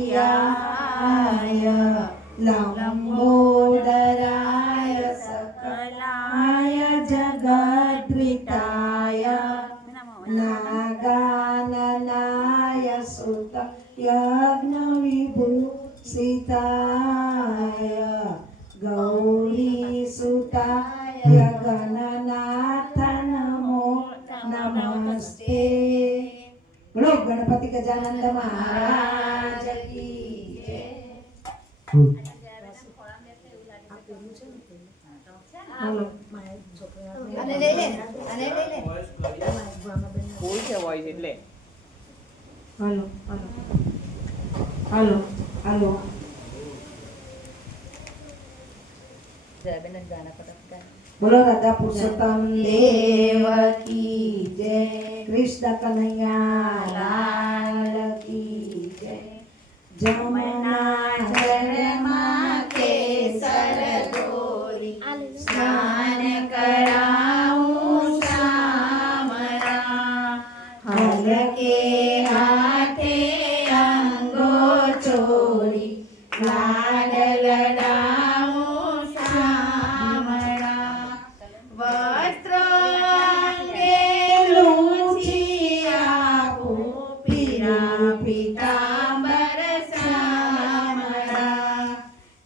सुरप्रियाय लंबोदराय सकलाय जगद्विताय नागाननाय सुत यज्ञविभूषिताय गौरीसुताय गणनाथ नमो नमस्ते। बोलो गणपति गजानंद महाराज की जय। हेलो અને લે ફૂલ છે વોઇસ એટલે हेलो हेलो हेलो हेलो जय बेन गाना पटक बोलो राधा पुरुषोत्तम देव की जय। कृष्ण कन्हैया लाल की जय। जमुना जलमा केसर गोरी स्नान कराऊं श्यामरा हर के हाथे अंगो चोरी लाड लडाऊं श्यामरा वस्त्र अंगे लूचिया पीरा पीतांबर श्यामरा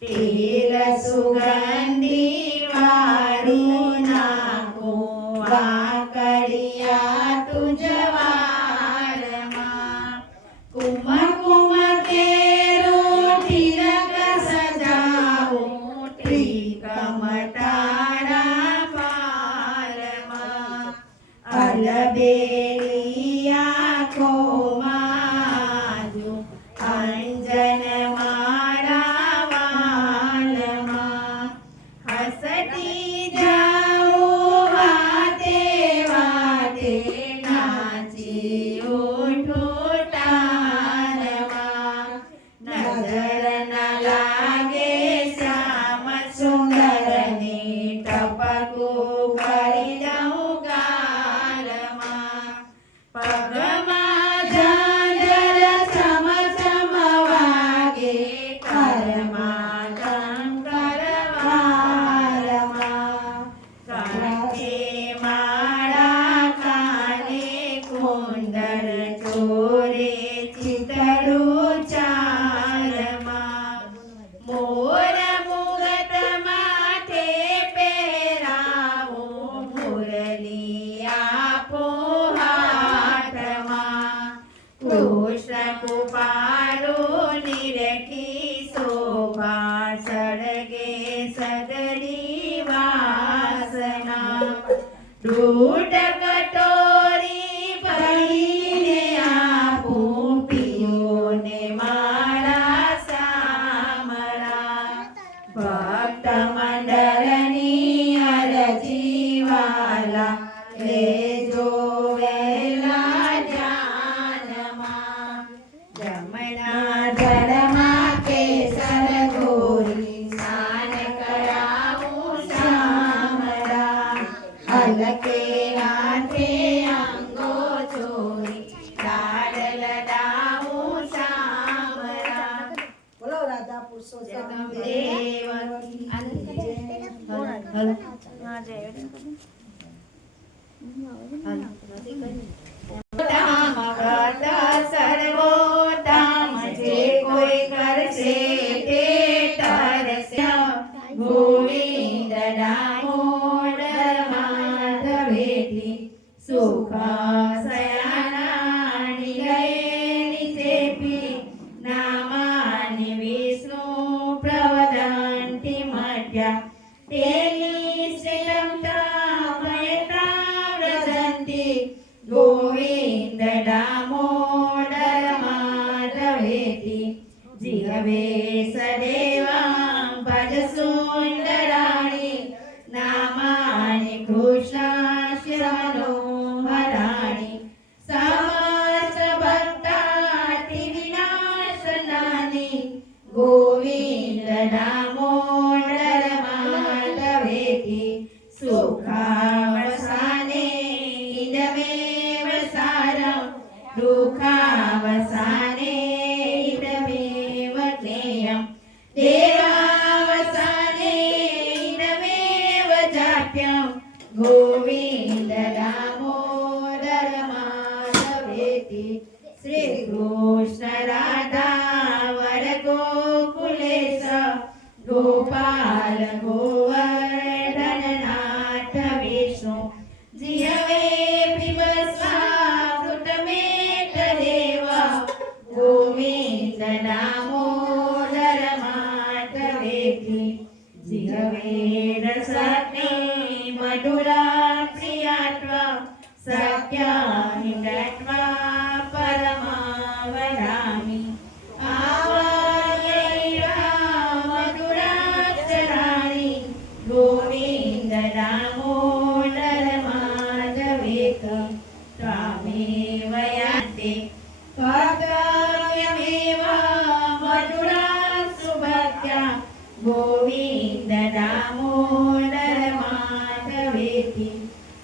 तेल सुगंधी वारू नाको वाकड़िया तुझवारमा कुम कुम केरो तिलक सजाओ त्रिकमटारा पारमा अलबेलिया को माजू अंजन मारा वालमा हसती जाओ वाते वाते नाची उठो तारमा नजर न लागे श्याम सुंदर ने टपकू करी जाऊं गालमा पगमा झांझर चम चम वागे करमा कंकर वालमा कांचे मारा काने कुंडल चोरे चितड़ू चारमा मोर मुगट माथे पेरावो मुरलिया पोहाटमा कृष्ण कुपारो निरखी शोभा सड़गे सदरी वासना दूध कटोरी भरीने आपो पियो ने मारा सामरा भक्त मंडलनी अरजी वाला लेजो वेला ध्यानमा जमना जलमा केसर गोरी स्नान कराऊं श्यामरा हलके हाथे अंगो चोरी लाड लडाऊं श्यामरा। बोलो राधा पुरुषोत्तम देव की जय। हेलो हां जय सर्वोत्तम जे कोई करसे ते तरस्य गोविंद दामोदर माधवेति सुख सयानानि गये निचेपि नामानि विष्णु वेशदेवां भज सुन्दराणि नामानि कृष्णस्य मनोहराणि समस्त भक्तातिविनाशनानि गोविन्द दामोदर माधवेति सुखावसाने इदमेव सारं दुःखावसाने इदमेव ज्ञेयं देहावसाने इदमेव जाप्यं गोविन्द दामोदर माधवेति श्रीकृष्ण राधा वर गोकुलेश गोपाल गोवर्धननाथ विष्णु जिहवे पिबस्वामृतमेतदेव गोविन्द दामोदर माधवेति जिहवे रसाग्ने मधुरा प्रियात्वा सख्यानि दत्वा परमावदामि मधुराक्षराणि गोविन्द दामोदर माधवेति त्वामेव यान्ति कर्तव्यमेव मधुरा सुभक्त्या गोविन्द दामोदर माधवेति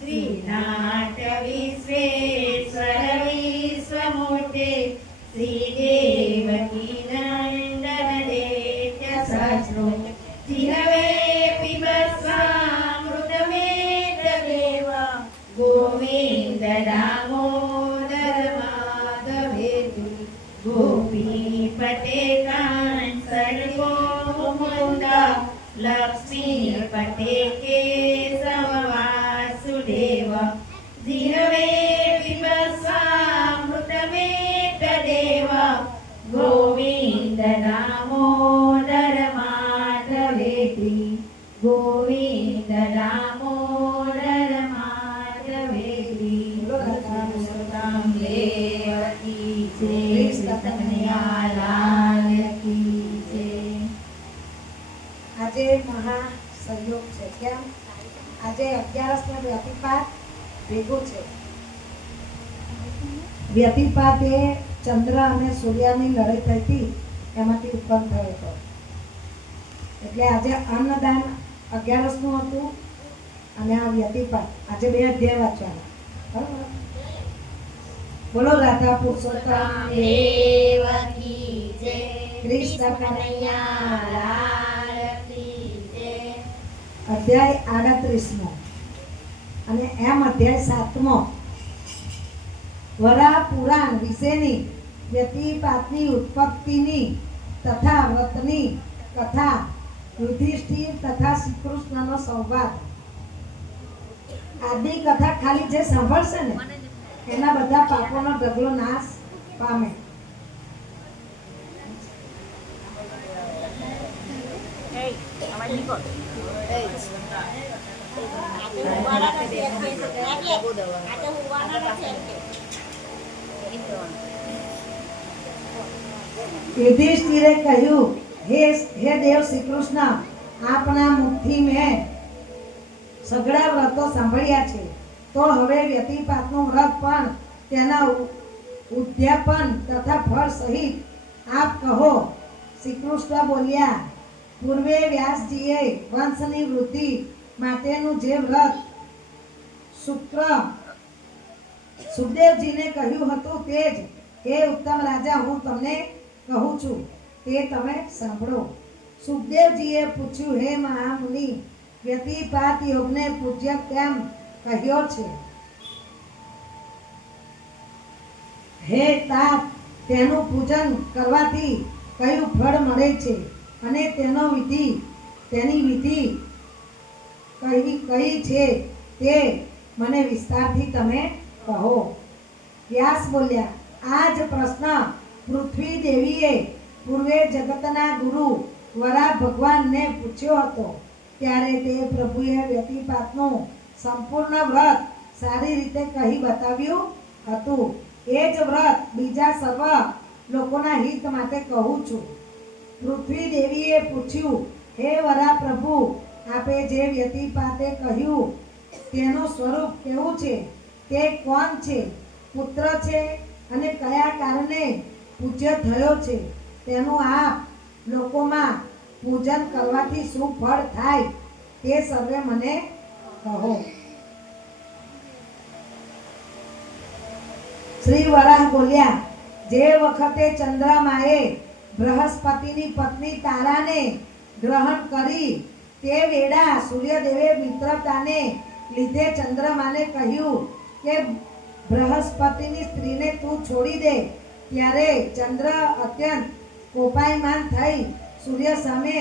श्रीनाथ विश्वेश्वर विश्वमूर्ते श्रीदेवकी नन्दन दैत्य सहस्रो जिहवे पिबस्वामृतमेतदेव गोविन्द दामोदर माधवेति गोपीपते कांसर गोमुकुन्द लक्ष्मीपते केशव वासुदेव जिहवे पिबस्वामृतमेतदेव गोविन्द दामोदर माधवेति गोविन्द दामोदर माधवेति सुतां देवकी जय कन्हैयालाल की जय। આજે મહા સંયોગ છે કેમ આજે 11નો વ્યતિપાત ભેગું છે વ્યતિપાત એ ચંદ્ર અને સૂર્યની લડાઈ થઈ હતી એમાંથી ઉત્પન્ન થયો હતો એટલે આજે અન્નદાન 11નું હતું અને આ વ્યતિપાત આજે 2 અધ્યાય વાંચવાના બરાબર બોલો રાધા પુરુષોત્તમ देवकी जय કૃષ્ણ कन्हैयालाल की जय। અધ્યાય 38મો અને એમ અધ્યાય 7મો વરા પુરાણ વિશેની વ્યતિપાતની ઉત્પત્તિની તથા વ્રતની કથા યુધિષ્ઠિર તથા શ્રીકૃષ્ણનો સંવાદ આદિ કથા ખાલી જે સાંભળશે ને એના બધા પાપોનો ઢગલો નાશ પામે યુધિષ્ઠિરે કહ્યું હે દેવ શ્રી કૃષ્ણ આપના મુખથી મેં સઘળા વ્રતો સાંભળ્યા છે તો હવે વ્યતિપાતનું વ્રત પણ તેના ઉદ્યાપન તથા ફળ સહિત આપ કહો। શ્રી કૃષ્ણ બોલ્યા પૂર્વે વ્યાસજીએ વંશની વૃદ્ધિ માટેનું જે વ્રત સુખદેવજીને કહ્યું હતું તે જ હે ઉત્તમ રાજા હું તમને કહું છું તે તમે સાંભળો। સુખદેવજીએ પૂછ્યું હે મહામુનિ વ્યતિપાત યોગને પૂજ્ય કેમ કહ્યો છે? હે તાપ તેનું પૂજન કરવાથી કયું ફળ મળે છે અને તેની વિધિ કઈ છે તે મને વિસ્તારથી તમે કહો। વ્યાસ બોલ્યા આ જ પ્રશ્ન પૃથ્વી દેવીએ પૂર્વે જગતના ગુરુ વરા ભગવાનને પૂછ્યો હતો ત્યારે તે પ્રભુએ વ્યતિપાતનું સંપૂર્ણ વ્રત સારી રીતે કહી બતાવ્યું હતું। એ જ વ્રત બીજા સર્વ લોકોના હિત માટે કહું છું। પૃથ્વી દેવીએ પૂછ્યું, હે વરા પ્રભુ, આપે જે વ્યતિપાતે કહ્યું તેનું સ્વરૂપ કેવું છે? તે કોણ છે? પુત્ર છે અને કયા કારણે પૂજ્ય થયો છે? તેનું આપ લોકોમાં પૂજન કરવાથી શું ફળ થાય તે સર્વે મને કહો. શ્રી વરાહ બોલ્યા, જે વખતે ચંદ્રમાએ બૃહસ્પતિની પત્ની તારાને ગ્રહણ કરી તે વેળા સૂર્યદેવે મિત્રતાને લીધે ચંદ્રમાને કહ્યું કે બૃહસ્પતિની સ્ત્રીને તું છોડી દે. ત્યારે ચંદ્ર અત્યંત કોપાયમાન થઈ સૂર્ય સામે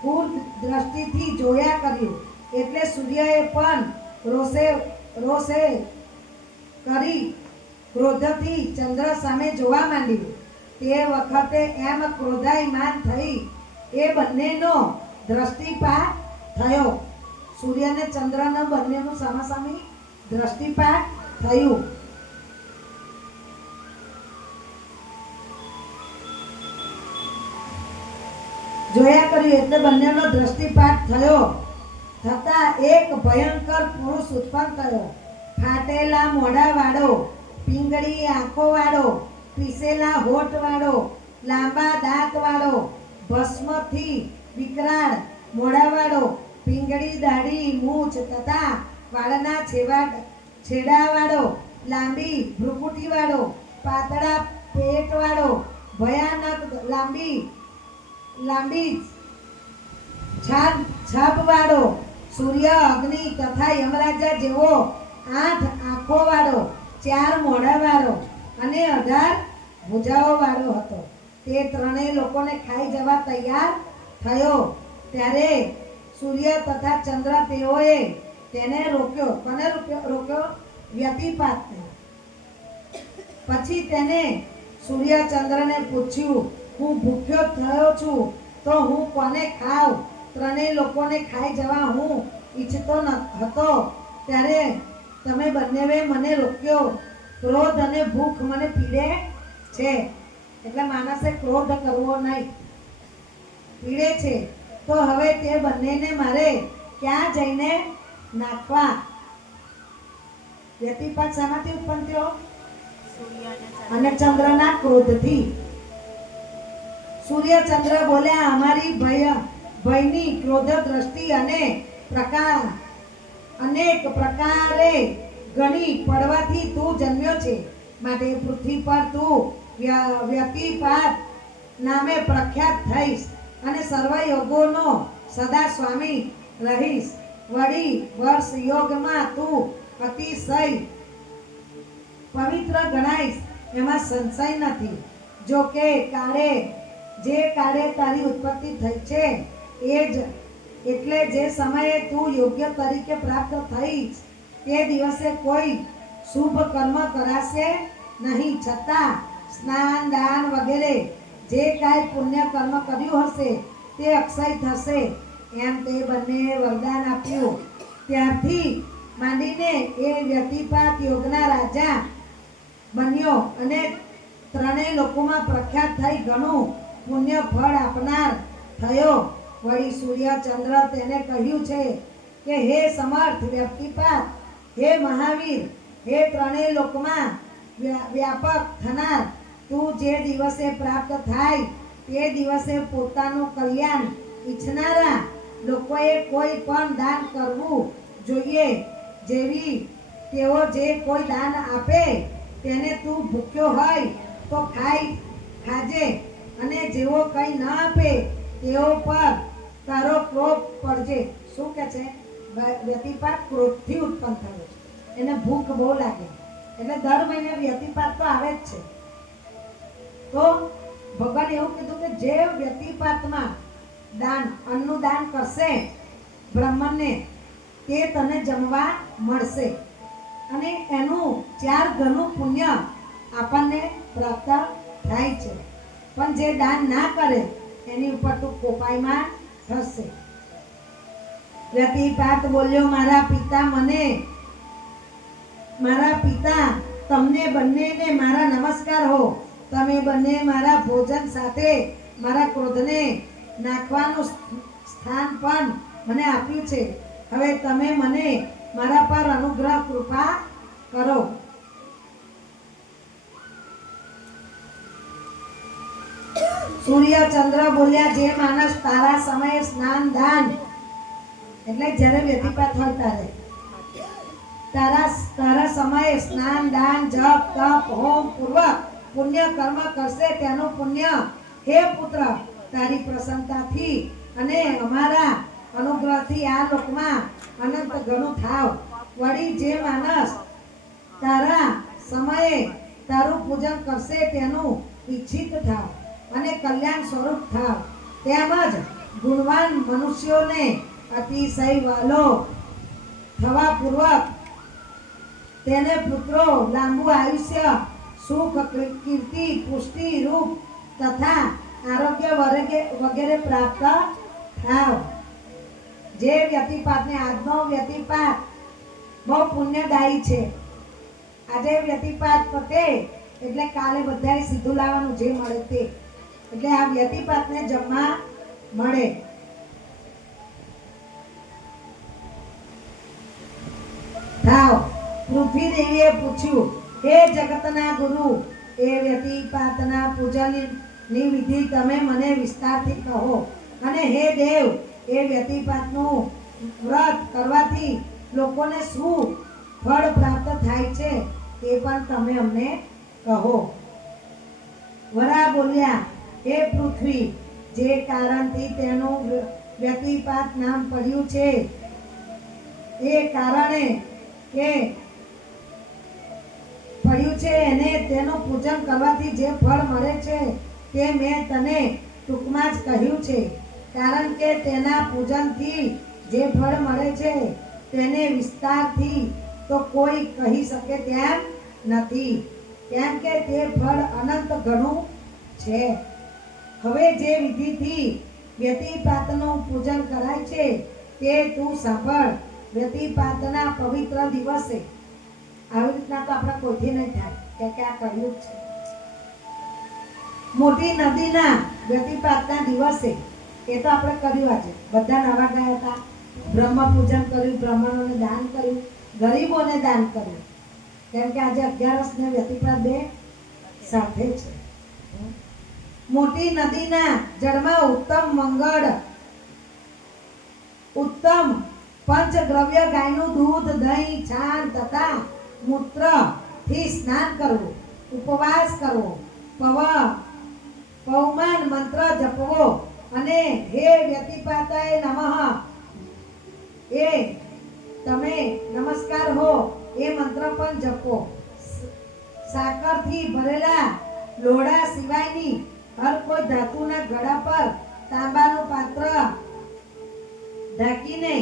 ક્રૂર દ્રષ્ટિથી જોયા કર્યું. એટલે સૂર્યએ પણ રોષે કરી ક્રોધથી ચંદ્ર સામે જોવા માંડ્યું. તે વખતે એમ ક્રોધાયમાન થઈ એ બંનેનો દ્રષ્ટિપાત થયો. સૂર્ય અને ચંદ્રનો બંનેનું સામાસામી દ્રષ્ટિપાત થયું. જોયા કર્યું એટલે બંનેનો દ્રષ્ટિપાત થયો. થતા એક ભયંકર પુરુષ ઉત્પન્ન થયો. ફાટેલા મોઢા વાળો, પીંગળી આંખો વાળો, પીસેલા હોઠ વાળો, લાંબા દાંત વાળો, ભસ્મથી વિકરાળ મોઢા વાળો, પીંગળી દાઢી મૂછ તથા વાળના છેડા વાળો, લાંબી ભ્રુકુટી વાળો, પાતળા પેટ વાળો, ભયાનક લાંબી છાપ વાળો, સૂર્ય, અગ્નિ તથા યમરાજા જેવો 8 આંખો વાળો, 4 મોઢા વાળો અને 18 ભુજાઓ વાળો હતો. તે ત્રણેય લોકોને ખાઈ જવા તૈયાર થયો. ત્યારે સૂર્ય તથા ચંદ્ર તેઓએ તેને રોક્યો. કોને રોક્યો? વ્યતિપાતને. પછી તેને સૂર્ય ચંદ્રને પૂછ્યું, હું ભૂખ્યો થયો છું તો હું કોને ખાઉં? ત્રણેય લોકોને ખાઈ જવા હું ઈચ્છતો હતો. ત્યારે તમે બંનેએ મને રોક્યો. ક્રોધ અને ભૂખ મને પીડે છે. એટલે માણસે ક્રોધ કરવો નહીં, પીડે છે. તો હવે તે બંનેને મારે ક્યાં જઈને નાખવા? વ્યતિપાત શામાંથી ઉત્પન્ન થયો? અને ચંદ્રના ક્રોધથી. સૂર્ય ચંદ્ર બોલ્યા, અમારી ભયની ક્રોધ દ્રષ્ટિ અનેક પ્રકારે ઘણી પડવાથી તું જન્મ્યો છે. માટે પૃથ્વી પર તું વ્યતિપાત નામે પ્રખ્યાત થઈશ અને સર્વ યોગોનો સદા સ્વામી રહીશ. વળી વર્ષ યોગમાં તું અતિશય પવિત્ર ગણાઈશ, એમાં સંશય નથી. જો કે જે કાળે તારી ઉત્પત્તિ થઈ છે એટલે જે સમયે તું યોગ્ય તરીકે પ્રાપ્ત થઈશ તે દિવસે કોઈ શુભ કર્મ કરાશે નહીં. છતાં સ્નાન, દાન વગેરે જે કાંઈ પુણ્ય કર્મ કર્યું હશે તે અક્ષય થશે. એમ તે બંને વરદાન આપ્યું. ત્યારથી માંડીને એ વ્યતિપાત યોગના રાજા બન્યો અને ત્રણેય લોકોમાં પ્રખ્યાત થઈ ઘણું પુણ્ય ફળ આપનાર થયો. વળી સૂર્ય ચંદ્ર તેને કહ્યું છે કે હે સમર્થ વ્યતિપાત, હે મહાવીર, હે ત્રણેય લોકમાં વ્યાપક થનાર, તું જે દિવસે પ્રાપ્ત થાય તે દિવસે પોતાનું કલ્યાણ ઈચ્છનારા લોકોએ કોઈ પણ દાન કરવું જોઈએ. જેવી તેઓ જે કોઈ દાન આપે તેને તું ભૂખ્યો હોય તો ખાજે, અને જેવો કંઈ ન આપે તેઓ પર તારો ક્રોધ પડજે. શું કે છે? વ્યતિપાત ક્રોધથી ઉત્પન્ન થયો છે. એને ભૂખ બહુ લાગે એટલે દર મહિને વ્યતિપાત તો આવે જ છે. તો ભગવાન એવું કીધું કે જે વ્યતિપાતમાં અન્નનું દાન કરશે બ્રાહ્મણને તે તને જમવા મળશે અને એનું 4 ગણું પુણ્ય આપણને પ્રાપ્ત થાય છે. પણ જે દાન ના કરે એની ઉપર તું કોપાયમાં થશે. વ્યતિપાત બોલ્યો, મારા પિતા તમને બંનેને મારા નમસ્કાર હો. તમે બંને મારા ભોજન સાથે મારા ક્રોધને નાખવાનું સ્થાન પણ મને આપ્યું છે. હવે તમે મને મારા પર અનુગ્રહ કૃપા કરો. સૂર્ય ચંદ્ર બોલ્યા, જે માણસ તારા સમયે સ્નાન દાન એટલે જ્યારે વ્યતિપાત હોય ત્યારે તારા સમયે સ્નાન દાન જપ તપ હોમ પૂર્વક પુણ્ય કર્મ કરશે તેનું પુણ્ય હે પુત્ર તારી પ્રસન્નતાથી અને અમારા અનુગ્રહથી આ લોકમાં અનંત ગણું થાવ. વળી જે માણસ તારા સમયે તારું પૂજન કરશે તેનું ઈચ્છિત થાવ અને કલ્યાણ સ્વરૂપ થાવ. તેમજ ગુણવાન મનુષ્યોને અતિશય વાલો થવા પૂર્વક તેને પુત્રો લાંબુ આયુષ્ય સુખ કીર્તિ પુષ્ટિ રૂપ તથા આરોગ્ય વગેરે પ્રાપ્ત થાવ. જે વ્યતિપાતને આજનો વ્યતિપાત બહુ પુણ્યદાયી છે. આજે વ્યતિપાત પતે એટલે કાલે બધાએ સીધું લાવવાનું જે મળે તે, એટલે આ વ્યતિપાતને જમવા મળે. થાવ. પૃથ્વી દેવીએ પૂછ્યું, હે જગતના ગુરુ, એ વ્યતિપાતના પૂજનની વિધિ તમે મને વિસ્તારથી કહો. અને હે દેવ, એ વ્યતિપાતનું વ્રત કરવાથી લોકોને શું ફળ પ્રાપ્ત થાય છે તે પણ તમે અમને કહો. વરા બોલ્યા, હે પૃથ્વી, જે કારણથી તેનું વ્યતિપાત નામ પડ્યું છે એ કારણે કે પડ્યું છે એને તેનું પૂજન કરવાથી જે ફળ મળે છે તે મેં તને ટૂંકમાં જ કહ્યું છે. કારણ કે તેના પૂજનથી જે ફળ મળે છે તેને વિસ્તારથી તો કોઈ કહી શકે તેમ નથી, કેમ કે તે ફળ અનંત ઘણું છે. હવે જે વિધિથી વ્યતિપાતનું પૂજન કરાય છે તે તું સાંભળ. વ્યતિપાતના પવિત્ર દિવસે આવી રીતના તો આપણા કોઈથી નહીં થાય કે આ કર્યું છે. મોટી નદીના વ્યતિપાતના દિવસે એ તો આપણે કર્યું. આજે બધા નવા ગયા હતા, બ્રહ્મ પૂજન કર્યું, બ્રાહ્મણોને દાન કર્યું, ગરીબોને દાન કર્યું, કેમ કે આજે 11 ને વ્યતિપાત બે સાથે છે. મોટી નદીના જળમાં ઉત્તમ પંચદ્રવ્ય ગાયનું દૂધ દહીં છાણ તથા મૂત્ર થી સ્નાન કરવું, ઉપવાસ કરવો, પવમાન મંત્ર જપવો અને હે વ્યતિપાતાય નમઃ એ તમે નમસ્કાર હો એ મંત્ર પણ જપો. સાકરથી ભરેલા લોઢા સિવાયની હર કોઈ ધાતુના ઘડા પર તાંબાનું પાત્ર ઢાંકીને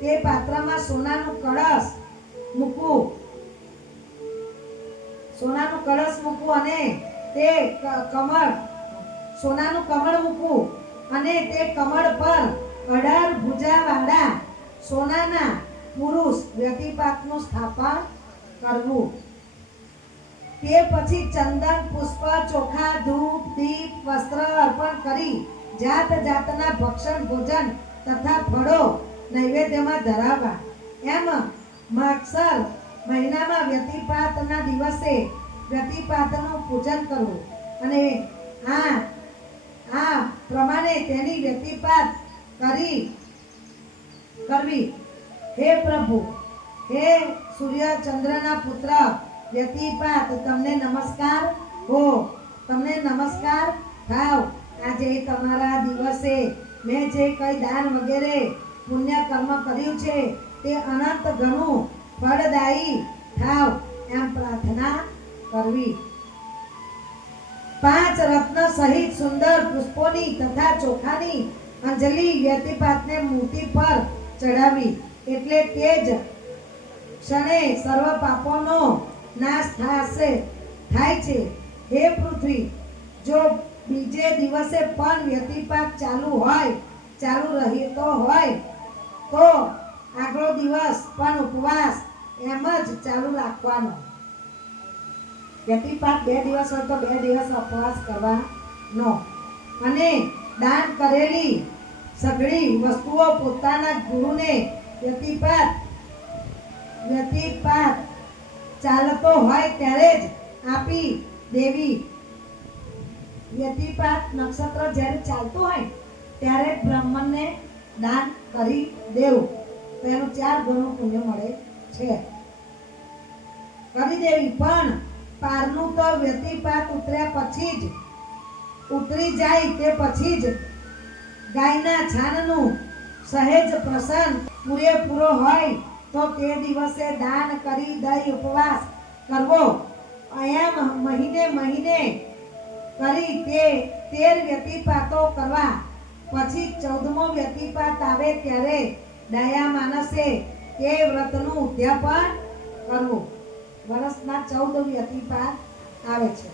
તે પાત્રમાં સોનાનું કળશ મૂકવું અને તે સોનાનું કમળ મૂકવું અને તે કમળ પર 18 ભુજાવાળા સોનાના પુરુષ વ્યતિપાતનું સ્થાપન કરવું. તે પછી ચંદન પુષ્પ ચોખા ધૂપ દીપ વસ્ત્ર અર્પણ કરી જાત જાતના ભક્ષણ ભોજન તથા ફળો નૈવેદ્યમાં ધરાવવા. એમ માગસર મહિનામાં વ્યતિપાતના દિવસે વ્યતિપાતનું પૂજન કરવું અને આ પ્રમાણે તેની વ્યતિપાત કરવી. હે પ્રભુ, હે સૂર્ય ચંદ્રના પુત્ર વ્યતિપાત, તમને નમસ્કાર હો, તમને નમસ્કાર થાવ. આજે તમારા દિવસે મેં જે કઈ દાન વગેરે પુણ્ય કર્મ કર્યું છે તે અનંત ઘણું ફળદાયી થાવ એમ પ્રાર્થના કરવી. 5 રત્ન સહિત સુંદર પુષ્પોની તથા ચોખાની અંજલિ વ્યતિપાતને મૂર્તિ પર ચડાવી, એટલે તે જ ક્ષણે સર્વ પાપોનો નાશ થાય છે. હે પૃથ્વી, જો બીજે દિવસે પણ વ્યતિપાત ચાલુ રહેતો હોય તો આગલો દિવસ પણ ઉપવાસ એમ જ ચાલુ રાખવાનો. વ્યતિપાત 2 દિવસ હોય તો 2 દિવસ ઉપવાસ કરવાનો. અને દાન કરેલી સઘળી વસ્તુઓ પોતાના ગુરુને વ્યતિપાત ચાલતો હોય ત્યારે જ આપી દેવી. વ્યતિપાત નક્ષત્ર જ્યારે ચાલતું હોય ત્યારે બ્રાહ્મણને દાન કરી દેવું તો એનું 4 ગણું પુણ્ય મળે છે. કરી દેવી. પણ પારનું તો વ્યતિપાત ઉતરી જાય તે પછી જ ગાયના છાણનું સહેજ પ્રસન્ન પૂરેપૂરો હોય તો તે દિવસે દાન કરી દઈ ઉપવાસ કરવો. એમ મહિને કરી તે 13 વ્યતિપાતો કરવા. પછી 14મો વ્યતિપાત આવે ત્યારે ડાયા માણસે તે વ્રતનું ઉદ્યાપન કરવું. વર્ષના 14 વ્યતિપાત આવે છે.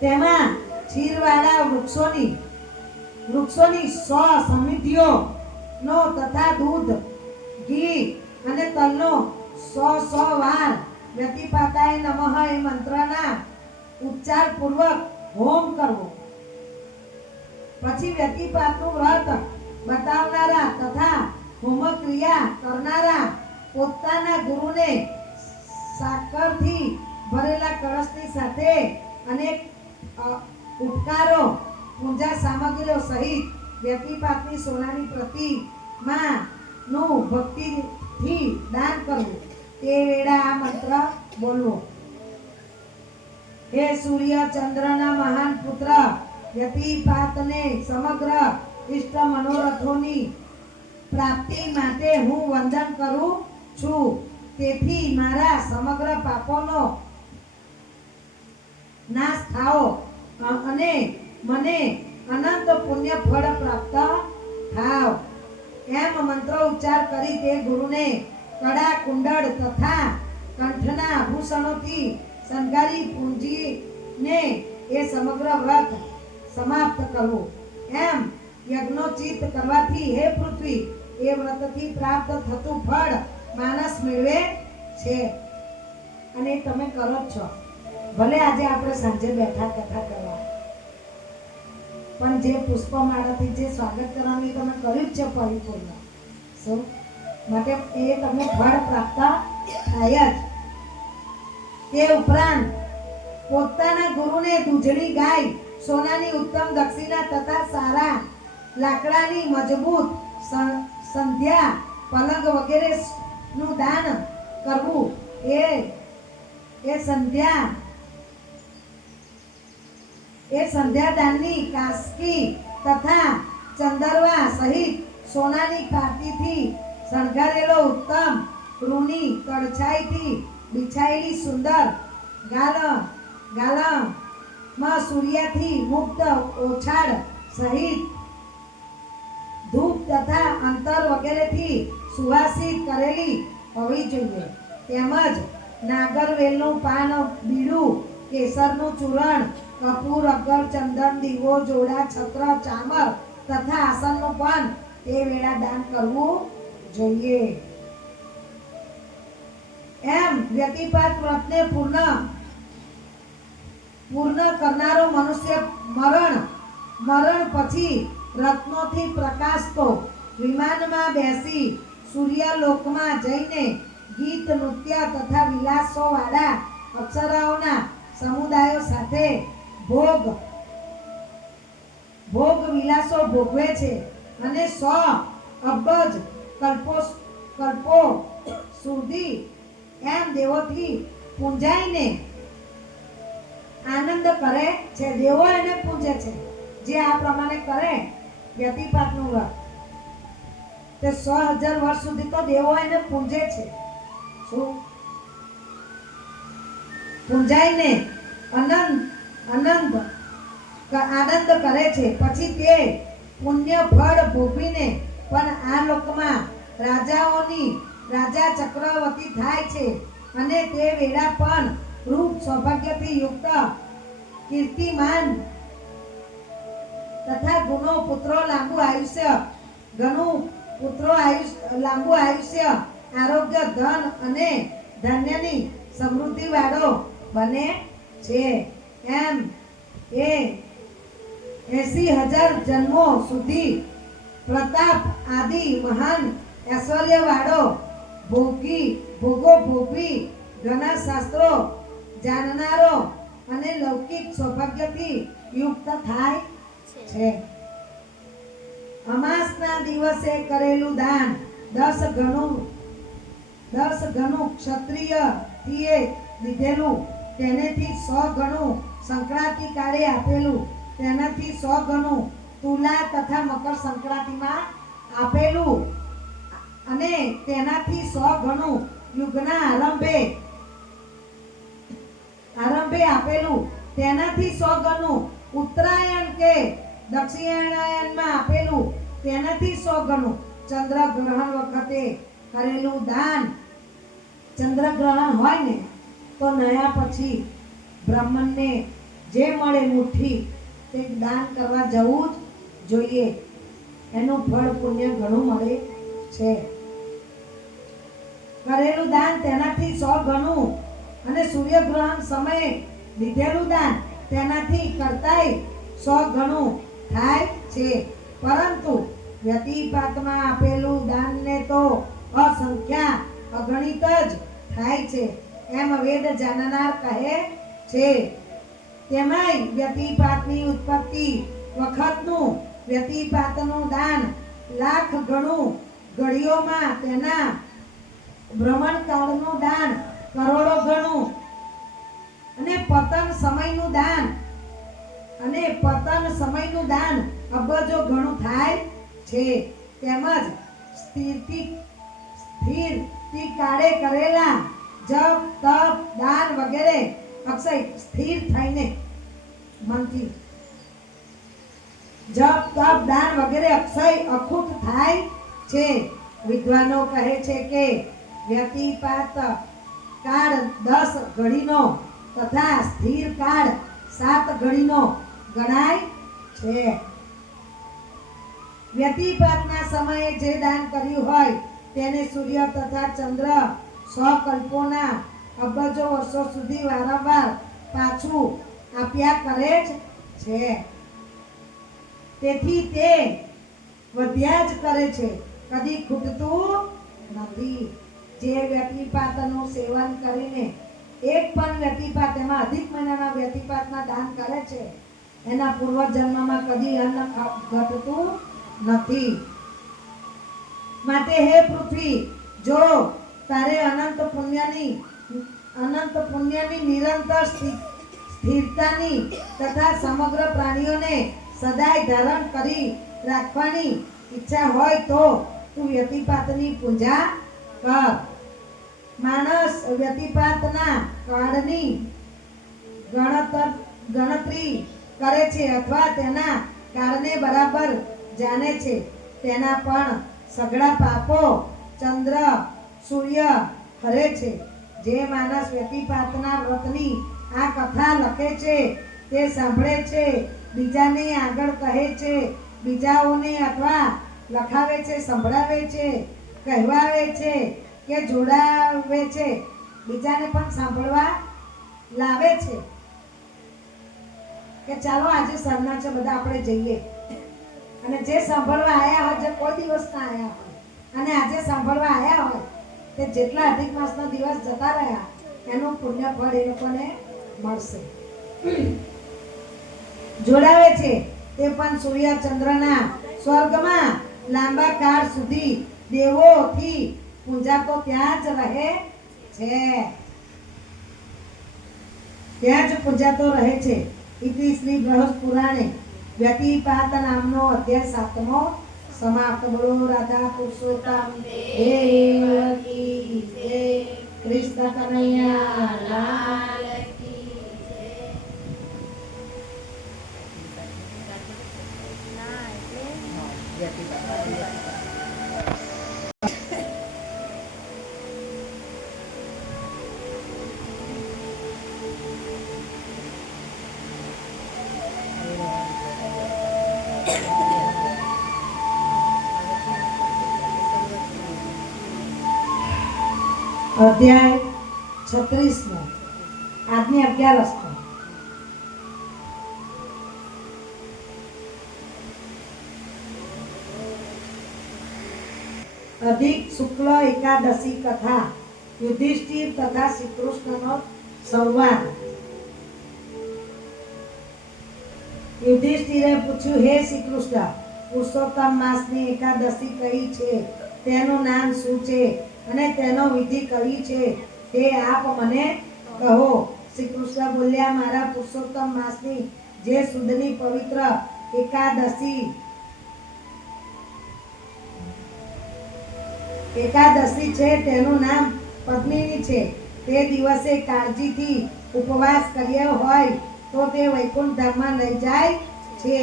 તેમાં છીરવાળા વૃક્ષોની 100 સમિતિઓ નો તથા દૂધ, ઘી અને તલનો 100 વાર વ્યતિપાતાય નમઃ એ મંત્રના ઉચ્ચાર પૂર્વક હોમ કરવો. પછી વ્યતિપાતનું વ્રત બતાવનારા તથા હોમક્રિયા કરનારા પોતાના ગુરુને સાકરથી ભરેલા કળશની સાથે અનેક ઉપકારો પૂજા સામગ્રીઓ સહિત વ્યતિપાતની સોનાની પ્રતિમાનું ભક્તિથી દાન કરવું. તે વેળા આ મંત્ર બોલવો. હે સૂર્ય ચંદ્રના મહાન પુત્ર, વ્યતિપાતને સમગ્ર ઇષ્ટ મનોરથોની પ્રાપ્તિ માટે હું વંદન કરું છું. તેથી મારા સમગ્ર પાપોનો નાશ થાઓ અને મને અનંત પુણ્ય ફળ પ્રાપ્ત થાવ. એમ મંત્ર ઉચ્ચાર કરી તે ગુરુને કડા કુંડળ તથા કંઠના આભૂષણોથી શણગારી પૂંજીને એ સમગ્ર વ્રત સમાપ્ત કરવું. એમ યજ્ઞોચિત કરવાથી હે પૃથ્વી એ વ્રતથી પ્રાપ્ત થતું ફળ માણસ મેળવે છે. અને તમે કરો છો. ભલે આજે આપણે સાંજે બેઠા કથા કરવા, પણ જે પુષ્પમાળાથી જે સ્વાગત કરવાનું તમે કર્યું જ છે પરિપૂર્ણ. શું માટે એ તમને ફળ પ્રાપ્ત થાય જ. તે ઉપરાંત પોતાના ગુરુને દૂધળી ગાય, સોનાની ઉત્તમ દક્ષિણા તથા સારા લાકડાની મજબૂત સંધ્યા પલંગ વગેરે નું દાન કરવું. એ સંધ્યા દાનની કાસ્કી તથા ચંદરવા સહિત સોનાની પાટીથી શણગારેલો ઉત્તમ રૂની કડછાઈથી બિછાયેલી સુંદર ગાલમાં સૂર્યથી મુક્ત ઓછાડ સહિત ધૂપ તથા અંતર વગેરેથી સુવાસિત કરેલી હોવી જોઈએ. તેમજ નાગરવેલનું પાન, બીડું, કેસરનું ચૂરણ, કપૂર, અગર, ચંદન, દીવો, જોડા, છત્ર, ચામર તથા આસનનું પણ તે વેળા દાન કરવું જોઈએ. એમ વ્યતિપાત વ્રતને પૂર્ણ કરનારો મનુષ્ય મરણ પછી રત્નોથી પ્રકાશતો વિમાનમાં બેસી સૂર્યલોકમાં જઈને ગીત, નૃત્ય તથા વિલાસો વાળા અપ્સરાઓના સમુદાયો સાથે ભોગ વિલાસો ભોગવે છે. અને 100 અબજ કલ્પો સુધી એમ દેવોથી પૂંજાઈને આનંદ કરે છે. દેવો એને પૂજે છે જે આ પ્રમાણે કરે વ્યતિપાતનું વ્રત. તે 100,000 વર્ષ સુધી તો દેવો એને પૂજે છે. શું પૂંજાઈને આનંદ કરે છે. પછી તે પુણ્ય ફળ ભોગવીને પણ આ લોકમાં રાજા ચક્રવર્તી થાય છે. અને તે વેળા પણ રૂપ સૌભાગ્યથી યુક્ત કીર્તિમાન તથા ગુણો પુત્રો લાંબુ આયુષ્ય આરોગ્ય, ધન અને ધન્યની સમૃદ્ધિ વાળો બને છે. એમ એ 80,000 જન્મો સુધી પ્રતાપ આદિ મહાન ઐશ્વર્યવાળો ભોગો ભોગવી ઘણા શાસ્ત્રો જાણનારો અને લૌકિક સૌભાગ્યથી યુક્ત થાય છે. અમાસના દિવસે કરેલું દાન 10 ગણું ક્ષત્રિયથીએ દીધેલું, તેનેથી 100 ગણું સંક્રાંતિ કાળે આપેલું, તેનાથી 100 ગણું તુલા તથા મકર સંક્રાંતિમાં આપેલું, અને તેનાથી 100 ગણું યુગના આરંભે આપેલું, તેનાથી 100 ગણું ઉત્તરાયણ કે દક્ષિણાયનમાં આપેલું, તેનાથી 100 ગણું ચંદ્રગ્રહણ વખતે કરેલું દાન. ચંદ્રગ્રહણ હોય ને તો નયા પછી બ્રાહ્મણને જે મળે મુઠ્ઠી તે દાન કરવા જવું જ જોઈએ. એનું ફળ પુણ્ય ઘણું મળે છે. કરેલું દાન તેનાથી 100 ગણું અને સૂર્યગ્રહણ સમયે લીધેલું દાન તેનાથી કરતાંય 100 ગણું થાય છે. પરંતુ વ્યતિપાતમાં આપેલું દાનને તો અસંખ્યા અગણિત જ થાય છે એમ વેદ જાણનાર કહે છે. તેમાંય વ્યતિપાતની ઉત્પત્તિ વખતનું વ્યતિપાતનું દાન લાખ ગણું, ઘડીઓમાં તેના ભ્રમણકાળનું દાન કરોડો ગણું, અને પતન સમયનું દાન અબજો ગણું થાય છે. તેમજ સ્થિરથી કાળે કરેલા જપ તપ દાન વગેરે અક્ષય સ્થિર થઈને મનથી જપ તપ દાન વગેરે અક્ષય અખૂટ થાય છે. વિદ્વાનો કહે છે કે વ્યતિપાત કાળ 10 ઘડીનો તથા સ્થિર કાળ 7 ઘડીનો ગણાય છે. વ્યતિપાતના સમયે જે દાન કર્યું હોય તેને સૂર્ય તથા ચંદ્ર 100 કલ્પોના અબજો વર્ષો સુધી વારંવાર પાછું આપ્યા કરે છે. તેથી તે વધ્યા જ કરે છે, કદી ખૂટતું નથી. જે વ્યતિપાતનું સેવન કરીને એક પણ વ્યતિપાત, એમાં અધિક મહિનાના વ્યતિપાતના દાન કરે છે, એના પૂર્વ જન્મમાં કદી અન્ન ઘટતું નથી. માટે હે પૃથ્વી, જો તારે અનંત પુણ્યની નિરંતર સ્થિરતાની તથા સમગ્ર પ્રાણીઓને સદાય ધારણ કરી રાખવાની ઈચ્છા હોય તો તું વ્યતિપાતની પૂજા કર. માણસ વ્યતિપાતના કાળની ગણતરી કરે છે અથવા તેના કાળને બરાબર જાણે છે, તેના પણ સઘળા પાપો ચંદ્ર સૂર્ય હરે છે. જે માણસ વ્યતિપાતના વ્રતની આ કથા લખે છે, તે સાંભળે છે, બીજાને આગળ કહે છે, બીજાઓને અથવા લખાવે છે, સંભળાવે છે, કહેવાવે છે કે જોડાવે છે, બીજાને પણ સાંભળવા લાવે છે કે ચાલો આજે સરના છે, બધા આપણે જઈએ. અને જે સાંભળવા આવ્યા હોય, જે કોઈ દિવસના આવ્યા હોય અને આજે સાંભળવા આવ્યા હોય, તે જેટલા અધિક માસના દિવસ જતા રહ્યા એનું પુણ્ય ફળ એ લોકોને મળશે. જોડાવે છે તે પણ સૂર્ય ચંદ્રના સ્વર્ગમાં લાંબા કાળ સુધી દેવોથી પૂજા તો ત્યાં જ રહે છે, ત્યાં જ પૂજા તો રહે છે. ઇતિ શ્રી બૃહસ્પતિ પુરાણે વ્યતિપાત નામનો અધ્યાય 7મો સમાપ્ત. બોલો રાધા પુરુષોત્તમ દેવ કી જય. કૃષ્ણ કનૈયા લાલ કી જય. અધ્યાય 36 આજની 11 રસ્તો. અધિક શુક્લ એકાદશી કથા યુધિષ્ઠિર તથા શ્રી કૃષ્ણનો સંવાદ. યુધિષ્ઠિરે પૂછ્યું, હે શ્રી કૃષ્ણ, પુરુષોત્તમ માસની એકાદશી કઈ છે, તેનું નામ શું છે અને તેનો વિધિ કઈ છે તે આપ મને કહો. શ્રી કૃષ્ણ બોલ્યા, મારા પુરુષોત્તમ માસની જે સુદની પવિત્ર એકાદશી છે તેનું નામ પદ્મિની છે. તે દિવસે કાળજીથી ઉપવાસ કર્યો હોય તો તે વૈકુંઠ ધામમાં લઈ જાય છે.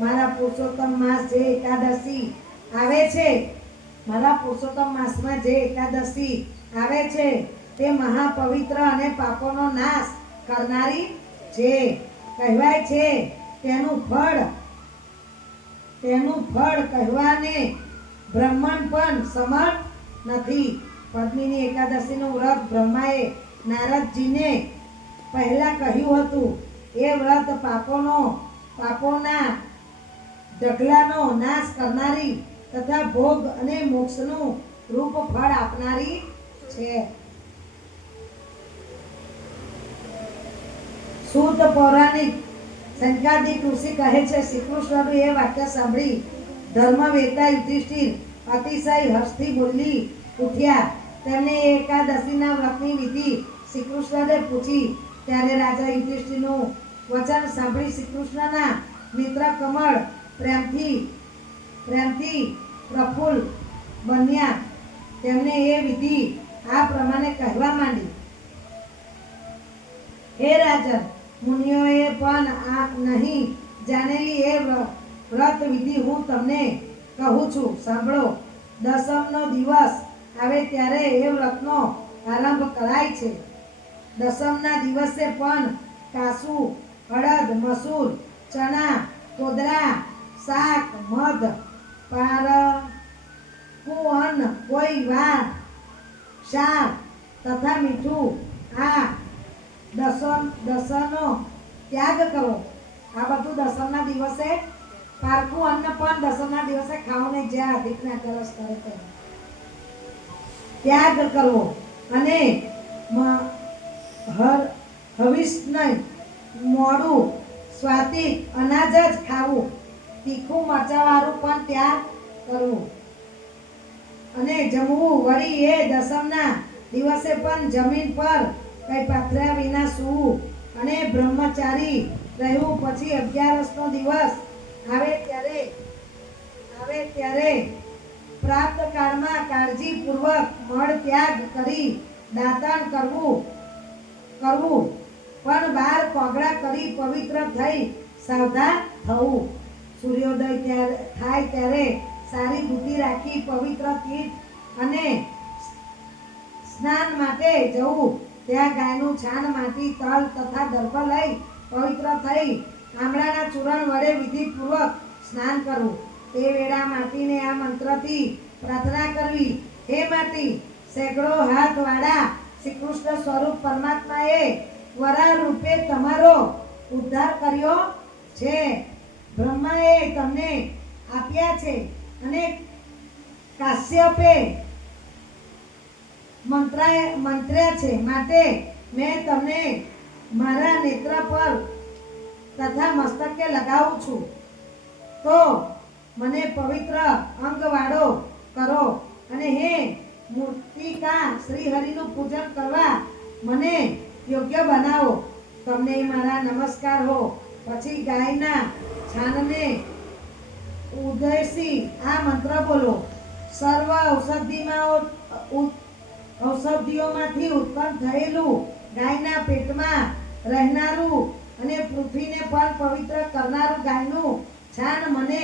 મારા પુરુષોત્તમ માસ જે એકાદશી આવે છે, મારા પુરુષોત્તમ માસમાં જે એકાદશી આવે છે તે મહાપવિત્ર અને પાપોનો નાશ કરનારી છે. કહેવાય છે તેનું ફળ કહેવાને બ્રહ્માંડ પણ સમર્થ નથી. પદ્મિની એકાદશીનું વ્રત બ્રહ્માએ નારદજીને પહેલા કહ્યું હતું. એ વ્રત પાપોના ઢગલાનો નાશ કરનારી તથા ભોગ અને મોક્ષનું રૂપ ફળ આપનારી છે. સૂત પૌરાણિક સંકાદિક ઋષિ કહે છે, શ્રી કૃષ્ણનું એ વાક્ય સાંભળી ધર્મવેતા યુધિષ્ઠિર અતિશય હર્ષથી બોલી ઉઠ્યા. તેમને એકાદશીના વ્રતની વિધિ શ્રી કૃષ્ણને પૂછી. ત્યારે રાજા યુધિષ્ઠિરનું વચન સાંભળી શ્રી કૃષ્ણના નેત્ર કમળ પ્રેમથી પ્રફુલ્લ બન્યા. તેમને એ વિધિ આ પ્રમાણે કહેવા માંડી. હે રાજન, મુનિઓએ પણ આ નહીં જાણેલી એ વ્રત વિધિ હું તમને કહું છું, સાંભળો. દસમનો દિવસ આવે ત્યારે એ વ્રતનો આરંભ કરાય છે. દસમના દિવસે પણ કાસુ, અડદ, મસૂર, ચણા, કોદરા, શાક, મધ, પારકું અન્ન, કોઈ વાર શાક તથા મીઠું આ દસનો ત્યાગ કરો. આ બધું દસમના દિવસે, પારકું અન્ન પણ દસમના દિવસે ખાઓ નહીં, જે અધિકના કરસ કરે તે ત્યાગ કરવો. અને હવિષ નહીં, મોડું સ્વાતિક અનાજ જ ખાવું. તીખું મરચાવાળું પણ ત્યાગ કરવું અને જમવું. વળી એ દસમના દિવસે પણ જમીન પર કઈ પાથર્યા વિના સૂવું અને બ્રહ્મચારી રહેવું. પછી 11નો દિવસ આવે ત્યારે પ્રાપ્ત કાળમાં કાળજીપૂર્વક મળ ત્યાગ કરી દાંતણ કરવું પણ 12 કોગળા કરી પવિત્ર થઈ સાવધાન થવું. સૂર્યોદય થાય ત્યારે સારી બુદ્ધિ રાખી પવિત્ર તીર્થ અને સ્નાન માટે જવું. ત્યાં ગાયનું છાણ, માટી, તલ તથા દર્ભ લઈ પવિત્ર થઈ આમળાના ચૂરણ વડે વિધિપૂર્વક સ્નાન કરવું. તે વેળા માટીને આ મંત્રથી પ્રાર્થના કરવી, હે માટી, સેંકડો હાથ વાળા શ્રી કૃષ્ણ સ્વરૂપ પરમાત્માએ વરાહ રૂપે તમારો ઉદ્ધાર કર્યો છે. બ્રહ્માએ તમને આપ્યા છે અને કાશ્યપે મંત્ર્યા છે. માટે મેં તમને મારા નેત્ર પર તથા મસ્તકે લગાવું છું. તો મને પવિત્ર અંગવાળો કરો અને હે મૂર્તિકા શ્રી હરિનું પૂજન કરવા મને યોગ્ય બનાવો. તમને મારા નમસ્કાર હો. પછી ગાયના છાણને ઉદ્દેશી આ મંત્ર બોલો. સર્વ ઔષધિઓમાંથી ઉત્પન્ન થયેલું ગાયના પેટમાં રહેનારું અને પૃથ્વીને પણ પવિત્ર કરનારું ગાયનું છાણ મને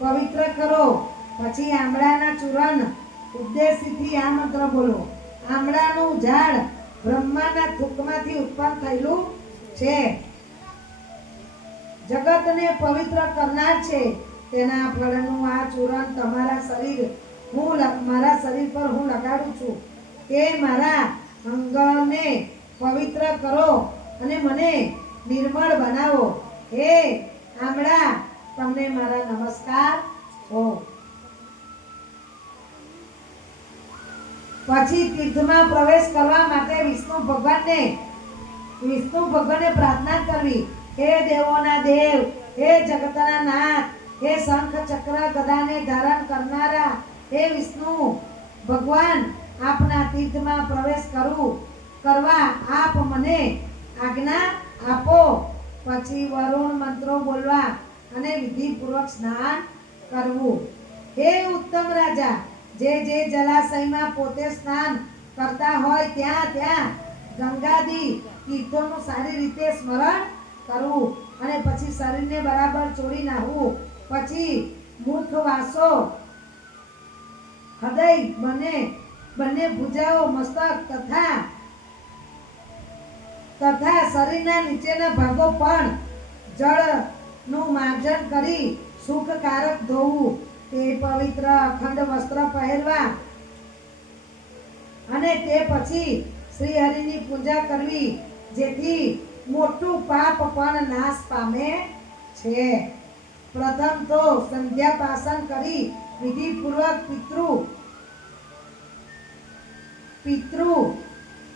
પવિત્ર કરો. પછી આમળાના ચૂરણ ઉદ્દેશથી આ મંત્ર બોલો. આમળાનું ઝાડ બ્રહ્માના થૂંકમાંથી ઉત્પન્ન થયેલું છે, જગતને પવિત્ર કરનાર છે. તેના ફળનું આ ચૂરણ મારા શરીર પર હું લગાડું છું. તે મારા અંગને પવિત્ર કરો અને મને નિર્મળ બનાવો. હે આમળા, તમને મારા નમસ્કાર હો. પછી તીર્થમાં પ્રવેશ કરવા માટે વિષ્ણુ ભગવાનને પ્રાર્થના કરવી, હે દેવોના દેવ, હે જગતના નાથ, હે શંખ ચક્ર ગદાને ધારણ કરનારા, હે વિષ્ણુ ભગવાન, આપના તીર્થમાં પ્રવેશ કરવા આપ મને આજ્ઞા આપો. પછી વરુણ મંત્રો બોલવા અને વિધિપૂર્વક સ્નાન કરવું. હે ઉત્તમ રાજા, જે જલાશયમાં પોતે સ્નાન કરતા હોય ત્યાં ગંગાદી તીર્થોનું સારી રીતે સ્મરણ કરવું અને પછી શરીરને બરાબર ચોળી નાખવું. પછી મુખ, વાસો, હૃદય, બંને ભુજાઓ, મસ્તક તથા શરીરના નીચેના ભાગો પણ જળનું માર્જન કરી સુખકારક ધોવું. તે પવિત્ર અખંડ વસ્ત્ર પહેરવા અને તે પછી શ્રી હરિની પૂજા કરવી, જેથી મોટું પાપ પણ નાશ પામે છે. પ્રથમ તો સંધ્યાપાસન કરી વિધિપૂર્વક પિતૃ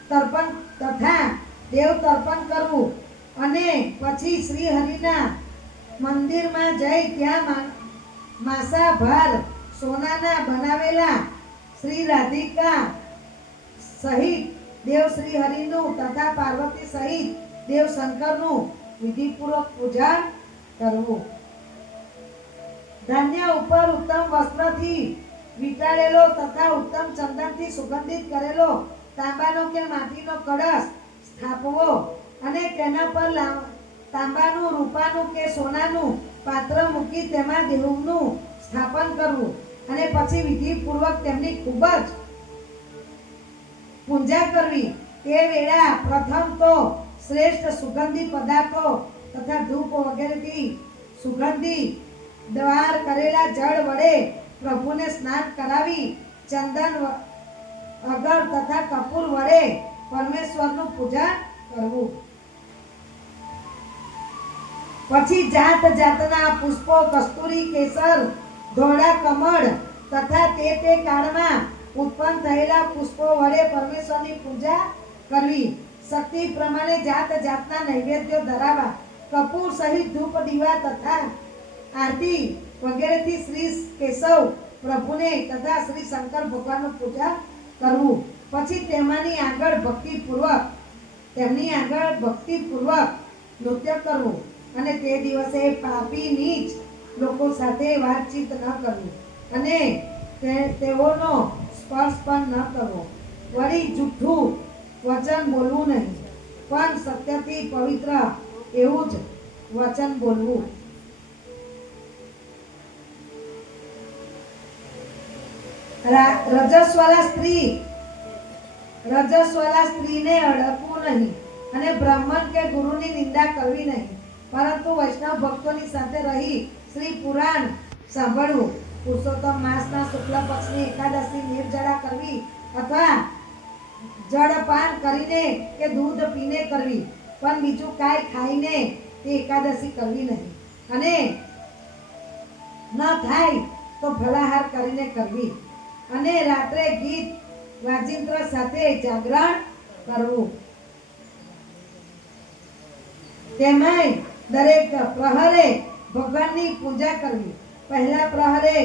તર્પણ તથા દેવ તર્પણ કરવું અને પછી શ્રી હરિના મંદિરમાં જઈ ત્યાં માસાભાર સોનાના બનાવેલા શ્રી રાધિકા સહિત દેવ શ્રી હરિનું તથા પાર્વતી સહિત દેવ શંકરનું વિધિપૂર્વક પૂજા કરવું. ધાન્ય ઉપર ઉત્તમ વસ્ત્રથી વીંટાળેલો તથા ઉત્તમ ચંદનથી સુગંધિત કરેલો તાંબાનો કે માટીનો કળશ સ્થાપવો અને તેના પર તાંબાનું, રૂપાનું કે સોનાનું પાત્ર મૂકી તેમાં દેવનું સ્થાપન કરવું અને પછી વિધિપૂર્વક તેમની ખૂબ જ પૂજા કરવી. તે વેળા પ્રથમ તો શ્રેષ્ઠ સુગંધી પદાર્થો તથા ધૂપ વગેરેથી સુગંધી દ્વાર કરેલા જળ વડે પ્રભુને સ્નાન કરાવી ચંદન, અગર તથા કપૂર વડે પરમેશ્વરનું પૂજન કરવું. પછી જાત જાતના પુષ્પો, કસ્તુરી, કેસર, ધોળા કમળ તથા તે કાળમાં ઉત્પન્ન થયેલા પુષ્પો વડે પરમેશ્વરની પૂજા કરવી. શક્તિ પ્રમાણે જાત જાતના નૈવેદ્યો ધરાવવા. કપૂર સહિત ધૂપ, દીવા તથા આરતી વગેરેથી શ્રી કેશવ પ્રભુને તથા શ્રી શંકર ભગવાનનું પૂજા કરવું. પછી તેમની આગળ ભક્તિપૂર્વક નૃત્ય કરવું અને તે દિવસે પાપી નીચ લોકો સાથે વાતચીત ન કરવી અને તેઓનો સ્પર્શ પણ ન કરવો. વળી જૂઠું વચન બોલવું નહીં, પણ સત્યથી પવિત્ર એવું જ વચન બોલવું. રજસ્વાલા સ્ત્રીને અડકવું નહીં અને બ્રાહ્મણ કે ગુરુની નિંદા કરવી નહીં, પરંતુ વૈષ્ણવ ભક્તોની સાથે રહી શ્રી પુરાણ સાંભળવું. પુરુષોત્તમ માસના શુક્લ પક્ષની એકાદશી નિર્જળા કરવી અથવા જળપાન કરીને કે દૂધ પીને કરવી, પણ બીજું કાંઈ ખાઈને તે એકાદશી કરવી નહીં અને ન થાય તો ફલાહાર કરીને કરવી અને રાત્રે ગીત વાજિંત્ર સાથે જાગરણ કરવું. તેમજ દરેક પ્રહરે ભગવાનની પૂજા કરવી. પહેલા પ્રહરે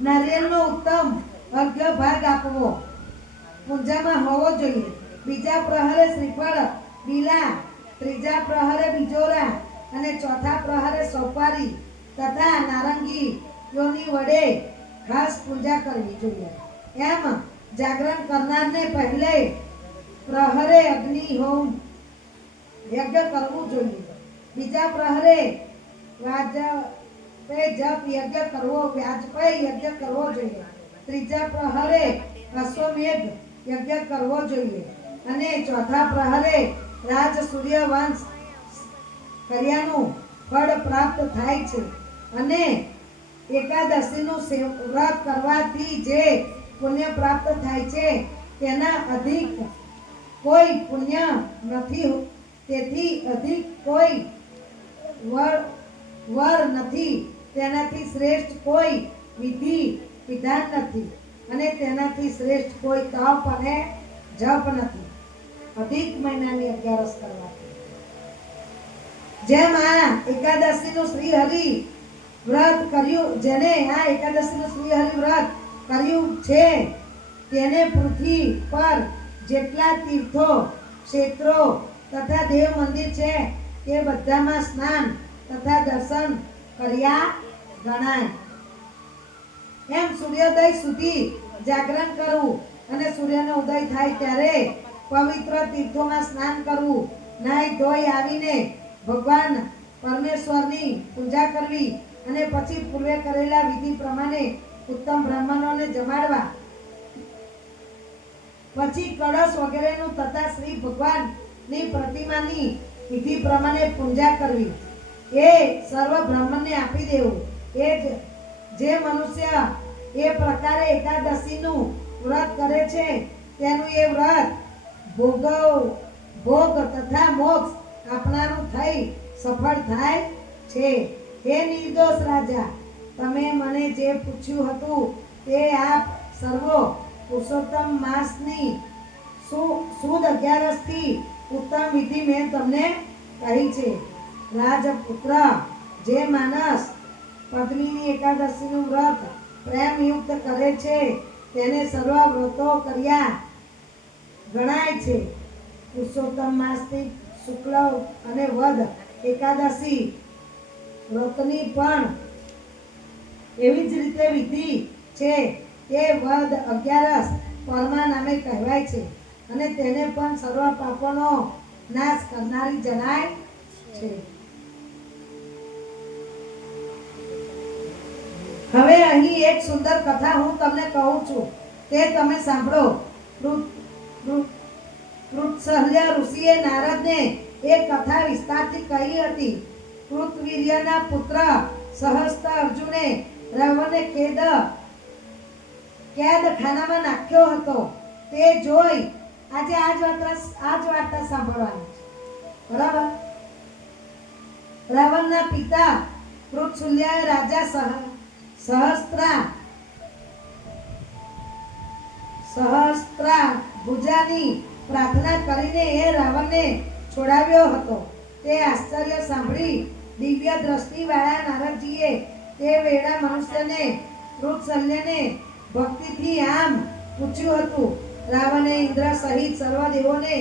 નારિયેળનો ઉત્તમ અર્ઘ્ય ભાગ આપવો પૂજામાં હોવો જોઈએ. બીજા પ્રહરે શ્રીફળ, બીલા, ત્રીજા પ્રહરે બિજોરા અને ચોથા પ્રહરે સોપારી તથા નારંગીઓની વડે ખાસ પૂજા કરવી જોઈએ. એમ જાગરણ કરનારને પહેલે પ્રહરે અગ્નિ હોમ યજ્ઞ કરવું જોઈએ. બીજા પ્રહરે વાજપેય યજ્ઞ કરવો જોઈએ. ત્રીજા પ્રહરે અશ્વમેઘ યજ્ઞ કરવો જોઈએ અને ચોથા પ્રહરે રાજ સૂર્ય વંશ કર્યાનું ફળ પ્રાપ્ત થાય છે. અને એકાદશીનું વ્રત કરવાથી જે પુણ્ય પ્રાપ્ત થાય છે તેના અધિક કોઈ પુણ્ય નથી, તેથી અધિક કોઈ વર નથી. તેનાથી શ્રેષ્ઠ કોઈ વિધિ વિધાન નથી અને તેનાથી શ્રેષ્ઠ કોઈ તપ અને જપ નથી અધિક મહિનાની 11 કરવાથી. જેમ આ એકાદશીનું શ્રી હરિ વ્રત કર્યું, જેને આ એકાદશીનું શ્રી હરિ વ્રત કર્યું છે તેને પૃથ્વી પર જેટલા તીર્થો, ક્ષેત્રો તથા દેવ મંદિર છે તે બધામાં સ્નાન તથા દર્શન કર્યા ગણાય. એમ સૂર્યોદય સુધી જાગરણ કરવું અને સૂર્યનો ઉદય થાય ત્યારે પવિત્ર તીર્થોમાં સ્નાન કરવું, નાહી ધોઈ આવીને ભગવાન પરમેશ્વરની પૂજા કરવી અને પછી પૂર્વે કરેલા વિધિ પ્રમાણે ઉત્તમ બ્રાહ્મણોને જમાડવા, પછી કળશ વગેરેનું તથા શ્રી ભગવાનની પ્રતિમાની વિધિ પ્રમાણે પૂજા કરવી, એ સર્વ બ્રાહ્મણને આપી દેવું. એ જે મનુષ્ય એ પ્રકારે એકાદશીનું વ્રત કરે છે તેનું એ વ્રત ભોગ તથા મોક્ષ આપનારું થઈ સફળ થાય છે. હે નિર્દોષ રાજા, તમે મને જે પૂછ્યું હતું તે આપ સર્વો પુરુષોત્તમ માસની સુદ 11 થી ઉત્તમ વિધિ મેં તમને કહી છે. રાજપુત્ર, જે માણસ પદ્મિની એકાદશીનું વ્રત પ્રેમયુક્ત કરે છે તેને સર્વ વ્રતો કર્યા ગણાય છે. પુરુષોત્તમ માસથી શુક્લ અને વદ એકાદશી વ્રતની પણ એવી જ રીતે વિધિ છે. તે વદ 11 પરમા નામે કહેવાય છે અને તેને પણ સર્વ પાપોનો નાશ કરનારી જણાય છે. હવે અહીં એક સુંદર કથા હું તમને કહું છું, તે તમે સાંભળો. કૃતસલ્ય ઋષિએ નારદને એક કથા વિસ્તારથી કહી હતી. કૃતવીર્યના પુત્ર સહસ્ત્ર અર્જુને રાવણને કેદખાનામાં નાખ્યો હતો. તે જોઈ આજે આ જ વાર્તા સાંભળવાની છે, બરાબર. રાવણના પિતા કૃતસલ્યએ રાજા સહસ્ત્રા ભુજાની પ્રાર્થના કરીને એ રાવણને છોડાવ્યો હતો. તે આશ્ચર્ય સાંભળી દિવ્ય દ્રષ્ટિવાળા નારદજીએ તે વેળા મનુષ્યને કૃતસલ્યને ભક્તિથી આમ પૂછ્યું હતું. રાવણે ઇન્દ્ર સહિત સર્વ દેવોને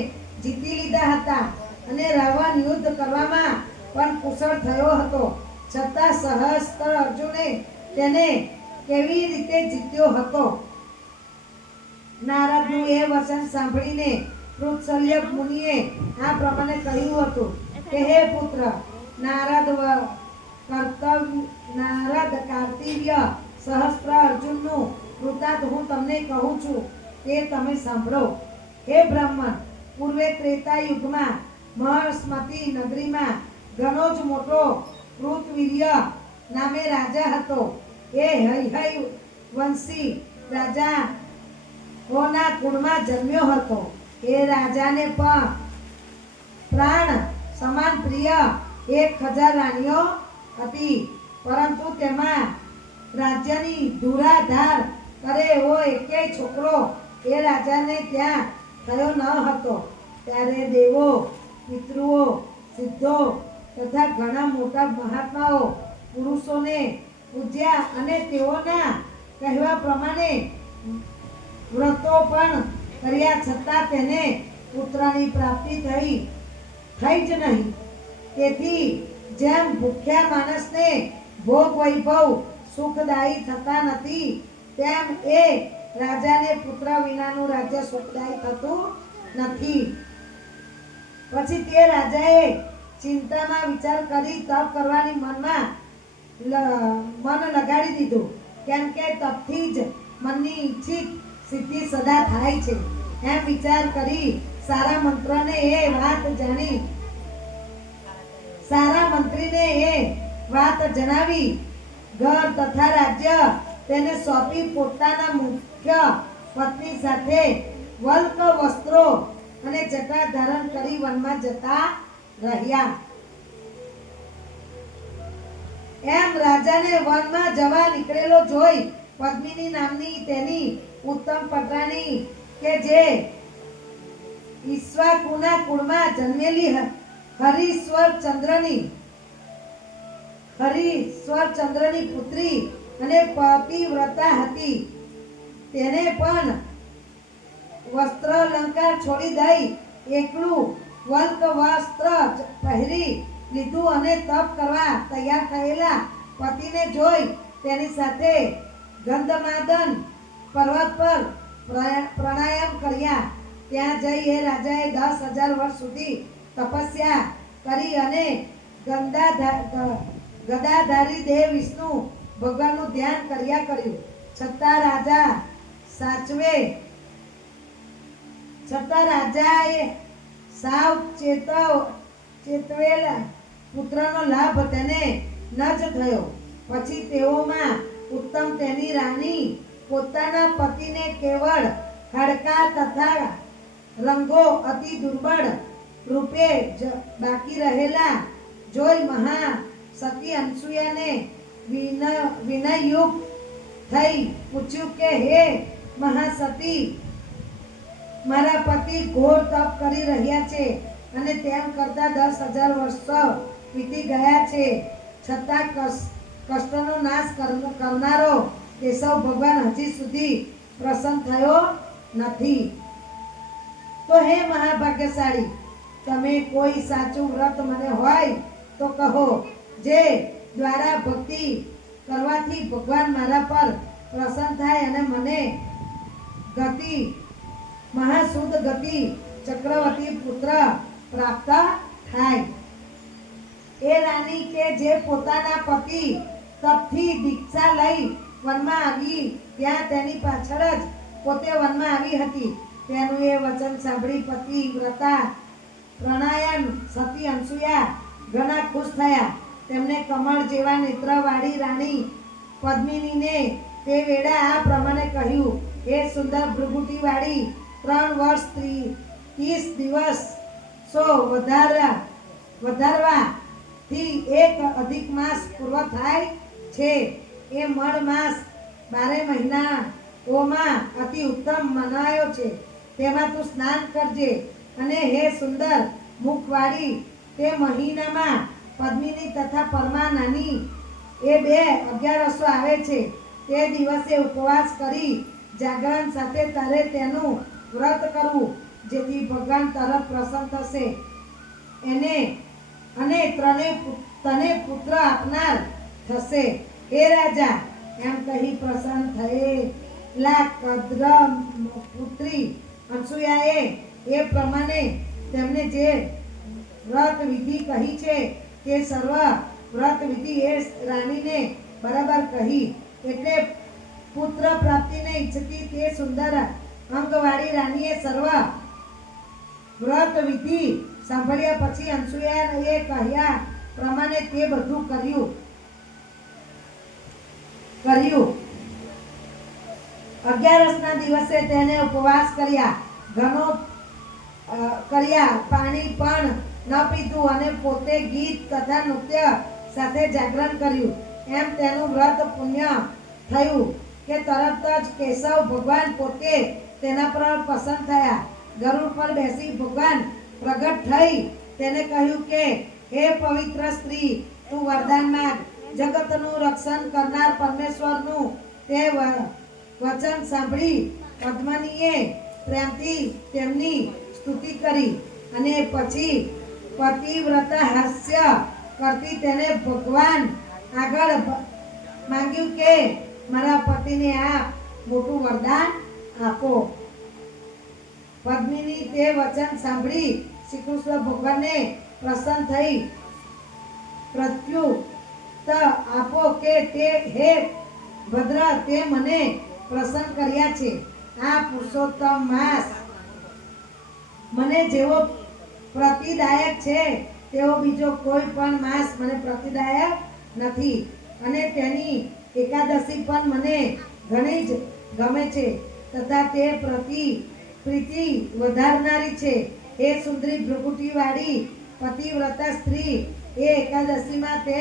જીતી લીધા હતા અને રાવણ યુદ્ધ કરવામાં પણ કુશળ થયો હતો, છતાં સહસ્ત્ર અર્જુને તેને કેવી રીતે જીત્યો હતો? નારદનું એ વચન સાંભળીને કૃતસલ્ય મુનિએ આ પ્રમાણે કહ્યું હતું કે હે પુત્ર નારદ, કાર્તિવ્ય સહસ્ત્ર અર્જુનનું વૃત્તાંત હું તમને કહું છું તે તમે સાંભળો. હે બ્રાહ્મણ, પૂર્વે ત્રેતા યુગમાં મહાસ્મતી નગરીમાં ઘણો જ મોટો કૃતવીર્ય નામે રાજા હતો. એ હૈહય વંશી રાજાઓના કુળમાં જન્મ્યો હતો. એ રાજાને પણ પ્રાણ સમાન પ્રિય 1000 રાણીઓ હતી, પરંતુ તેમાં રાજ્યની ધુરાધાર કરે એવો એકેય છોકરો એ રાજાને ત્યાં થયો ન હતો. ત્યારે દેવો, પિતૃઓ, સિદ્ધો તથા ઘણા મોટા મહાત્માઓ પુરુષોને પૂજ્યા અને તેઓના કહેવા પ્રમાણે વ્રતો પણ કર્યા, છતાં તેને પુત્રની પ્રાપ્તિ થઈ જ નહીં. તેથી જેમ ભૂખ્યા માણસને ભોગ વૈભવ સુખદાયી થતા નથી, તેમ એ રાજાને પુત્ર વિનાનું રાજ્ય સુખદાયી થતું નથી. પછી તે રાજાએ ચિંતામાં વિચાર કરી તપ કરવાની મન લગાડી દીધું, કેમ કે તપથી જ મનની ઈચ્છિત સિદ્ધિ સદા થાય છે. એમ વિચાર કરી સારા મંત્રીને એ વાત જણાવી ઘર તથા રાજ્ય તેને સોંપી પોતાના મુખ્ય પત્ની સાથે વલ્ક વસ્ત્રો અને જટા ધારણ કરી વનમાં જતા રહ્યા. એમ રાજાને વનમાં જવા નીકળેલો જોઈ પદ્મિની નામની તેની ઉત્તમ પત્રાણી કે જે ઈશ્વાકુના કુળમાં જન્મેલી હરિશ્વરચંદ્રની પુત્રી અને પતિવ્રતા હતી. તેને પણ વસ્ત્ર અલંકાર છોડી દઈ એકલું વલ્ક વસ્ત્ર પહેરી લીધું અને તપ કરવા તૈયાર થયેલા પતિને જોઈ તેની સાથે ગંધમાદન પર્વત પર પ્રાણાયામ કર્યા. ત્યાં જઈ એ રાજાએ 10,000 વર્ષ સુધી તપસ્યા કરી અને ગદાધારી દેવ વિષ્ણુ ભગવાનનું ધ્યાન કર્યા કર્યું. છતાં રાજાએ સાવ ચેતવેલા પુત્રનો લાભ તેને ન જ થયો. પછી તેઓમાં ઉત્તમ તેની રાણી પોતાના પતિને કેવળ હાડકા તથા રંગો અતિ દુર્બળ રૂપે બાકી રહેલા જોઈ મહા સતી અનસુયાને વિનયયુક્ત થઈ પૂછ્યું કે હે મહાસતી, મારા પતિ ઘોર તપ કરી રહ્યા છે અને તેમ કરતા 10,000 વર્ષો વીતી ગયા છે, છતાં કષ્ટનો નાશ કરનારો કેશવ ભગવાન હજી સુધી પ્રસન્ન થયો નથી. તો હે મહાભાગ્યશાળી, તમે કોઈ સાચું વ્રત મને હોય તો કહો, જે દ્વારા ભક્તિ કરવાથી ભગવાન મારા પર પ્રસન્ન થાય અને મને ગતિ મહાશુદ્ધ ગતિ ચક્રવર્તી પુત્ર પ્રાપ્ત થાય. એ રાણી કે જે પોતાના પતિ તપથી દીક્ષા લઈ વનમાં આવી, ત્યાં તેની પાછળ જ પોતે વનમાં આવી હતી. તેનું એ વચન સાંભળી પતિવ્રતા પ્રાણાયામ સતી અનસુયા ઘણા ખુશ થયા. તેમને કમળ જેવા નેત્રવાળી રાણી પદ્મિનીને તે વેળા આ પ્રમાણે કહ્યું, હે સુંદર ભૃગુટીવાળી, 3 વર્ષ 30 દિવસો વધારવાથી એક અધિક માસ પૂર્વ થાય છે. એ મળ માસ 12 મહિનાઓમાં અતિ ઉત્તમ મનાયો છે. તેમાં તું સ્નાન કરજે અને હે સુંદર મુખવાળી, તે મહિનામાં પદ્મિની તથા પરમા નાની એ 2 11 આવે છે. તે દિવસે ઉપવાસ કરી જાગરણ સાથે તારે તેનું વ્રત કરવું, જેથી ભગવાન તરફ પ્રસન્ન થશે અને તને પુત્ર આપનાર થશે. હે રાજા, એમ કહી પ્રસન્ન થયેલા કદ્ર પુત્રી અનસુયાએ એ પ્રમાણે તેમને જે વ્રત વિધિ કહી છે તે સર્વ વ્રત વિધિ એ રાણીને બરાબર કહી. એટલે પુત્ર પ્રાપ્તિને ઈચ્છતી તે સુંદર અંગવાળી રાણીએ સર્વ વ્રત વિધિ સાંભળ્યા પછી અનસુયાએ કહ્યા પ્રમાણે તે બધું કર્યું. 11ના દિવસે તેને ઉપવાસ કર્યા, ઘણો પાણી પણ ન પીધું અને પોતે ગીત તથા નૃત્ય સાથે જાગરણ કર્યું. એમ તેનું વ્રત પુણ્ય થયું કે તરત જ કેશવ ભગવાન પોતે તેના પર પ્રસન્ન થયા. ગરુડ પર બેસી ભગવાન પ્રગટ થઈ તેને કહ્યું કે હે પવિત્ર સ્ત્રી, તું વરદાન માંગ. જગતનું રક્ષણ કરનાર પરમેશ્વરનું તે વચન સાંભળી પદ્મિનીએ પ્રેમથી તેમની સ્તુતિ કરી અને પછી પતિવ્રતા હાસ્ય કરતી તેને ભગવાન આગળ માંગ્યું કે મારા પતિને આપ મોટું વરદાન આપો. પદ્મિની તે વચન સાંભળી શ્રી કૃષ્ણ ભગવાનને પ્રસન્ન થઈ પ્રત્યુત્તર આપો કે તે હે ભદ્ર, તે મને પ્રસન્ન કર્યા છે. આ પુરુષોત્તમ માસ મને જેવો પ્રતિદાયક છે તેવો બીજો કોઈ પણ માસ મને પ્રતિદાયક નથી અને તેની એકાદશી પણ મને ઘણી જ ગમે છે તથા તે પ્રીતિ વધારનારી છે. એ સુંદરી ભૃગુટીવાળી પતિવ્રતા સ્ત્રી એ એકાદશીમાં તે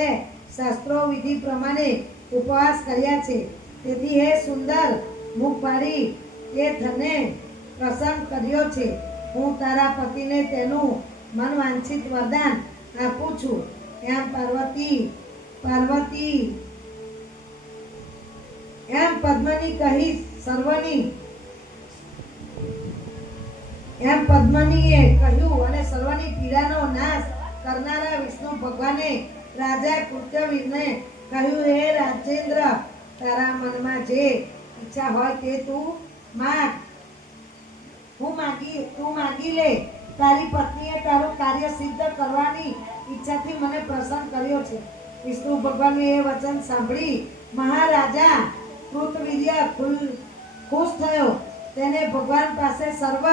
શાસ્ત્રો વિધિ પ્રમાણે ઉપવાસ કર્યા છે તેથી હે સુંદર મુખવાળી, એ તને પ્રસન્ન કર્યો છે. હું તારા પતિને તેનું મનવાંછિત વરદાન આપું છું. એમ પાર્વતી એમ પદ્મની કહી એમ પદ્મનીએ કહ્યું અને સર્વની પીડાનો નાશ કરનારા વિષ્ણુ ભગવાને રાજા કૃત્યવીરને કહ્યું, હે રાજેન્દ્ર, તારા મનમાં જે ઈચ્છા હોય તે તું માગી લે. તારી પત્નીએ તારું કાર્ય સિદ્ધ કરવાની ઈચ્છાથી મને પ્રસન્ન કર્યો છે. વિષ્ણુ ભગવાનનું એ વચન સાંભળી મહારાજા કૃતવીર્ય ખુશ થયો. તેને ભગવાન પાસે સર્વ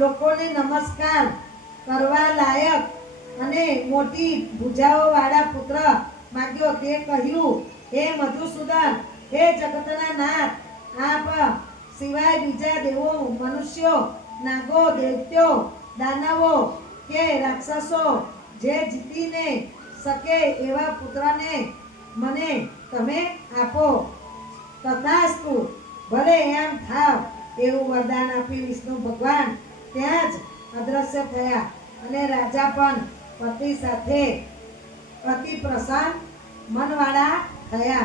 લોકોને નમસ્કાર કરવા લાયક અને મોટી ભુજાઓ વાળા પુત્ર માગ્યો. તે કહ્યું, હે મધુસૂદન, હે જગતના નાથ, આપ સિવાય બીજા દેવો, મનુષ્યો, નાગો, દૈત્યો, દાનવો કે રાક્ષસો જે જીતીને શકે એવા પુત્રને મને તમે આપો. તથાસ્તુ, ભલે એમ થાવ, એવું વરદાન આપી વિષ્ણુ ભગવાન ત્યાં જ અદ્રશ્ય થયા અને રાજા પણ પતિ સાથે અતિ પ્રસન્ન મનવાળા થઈ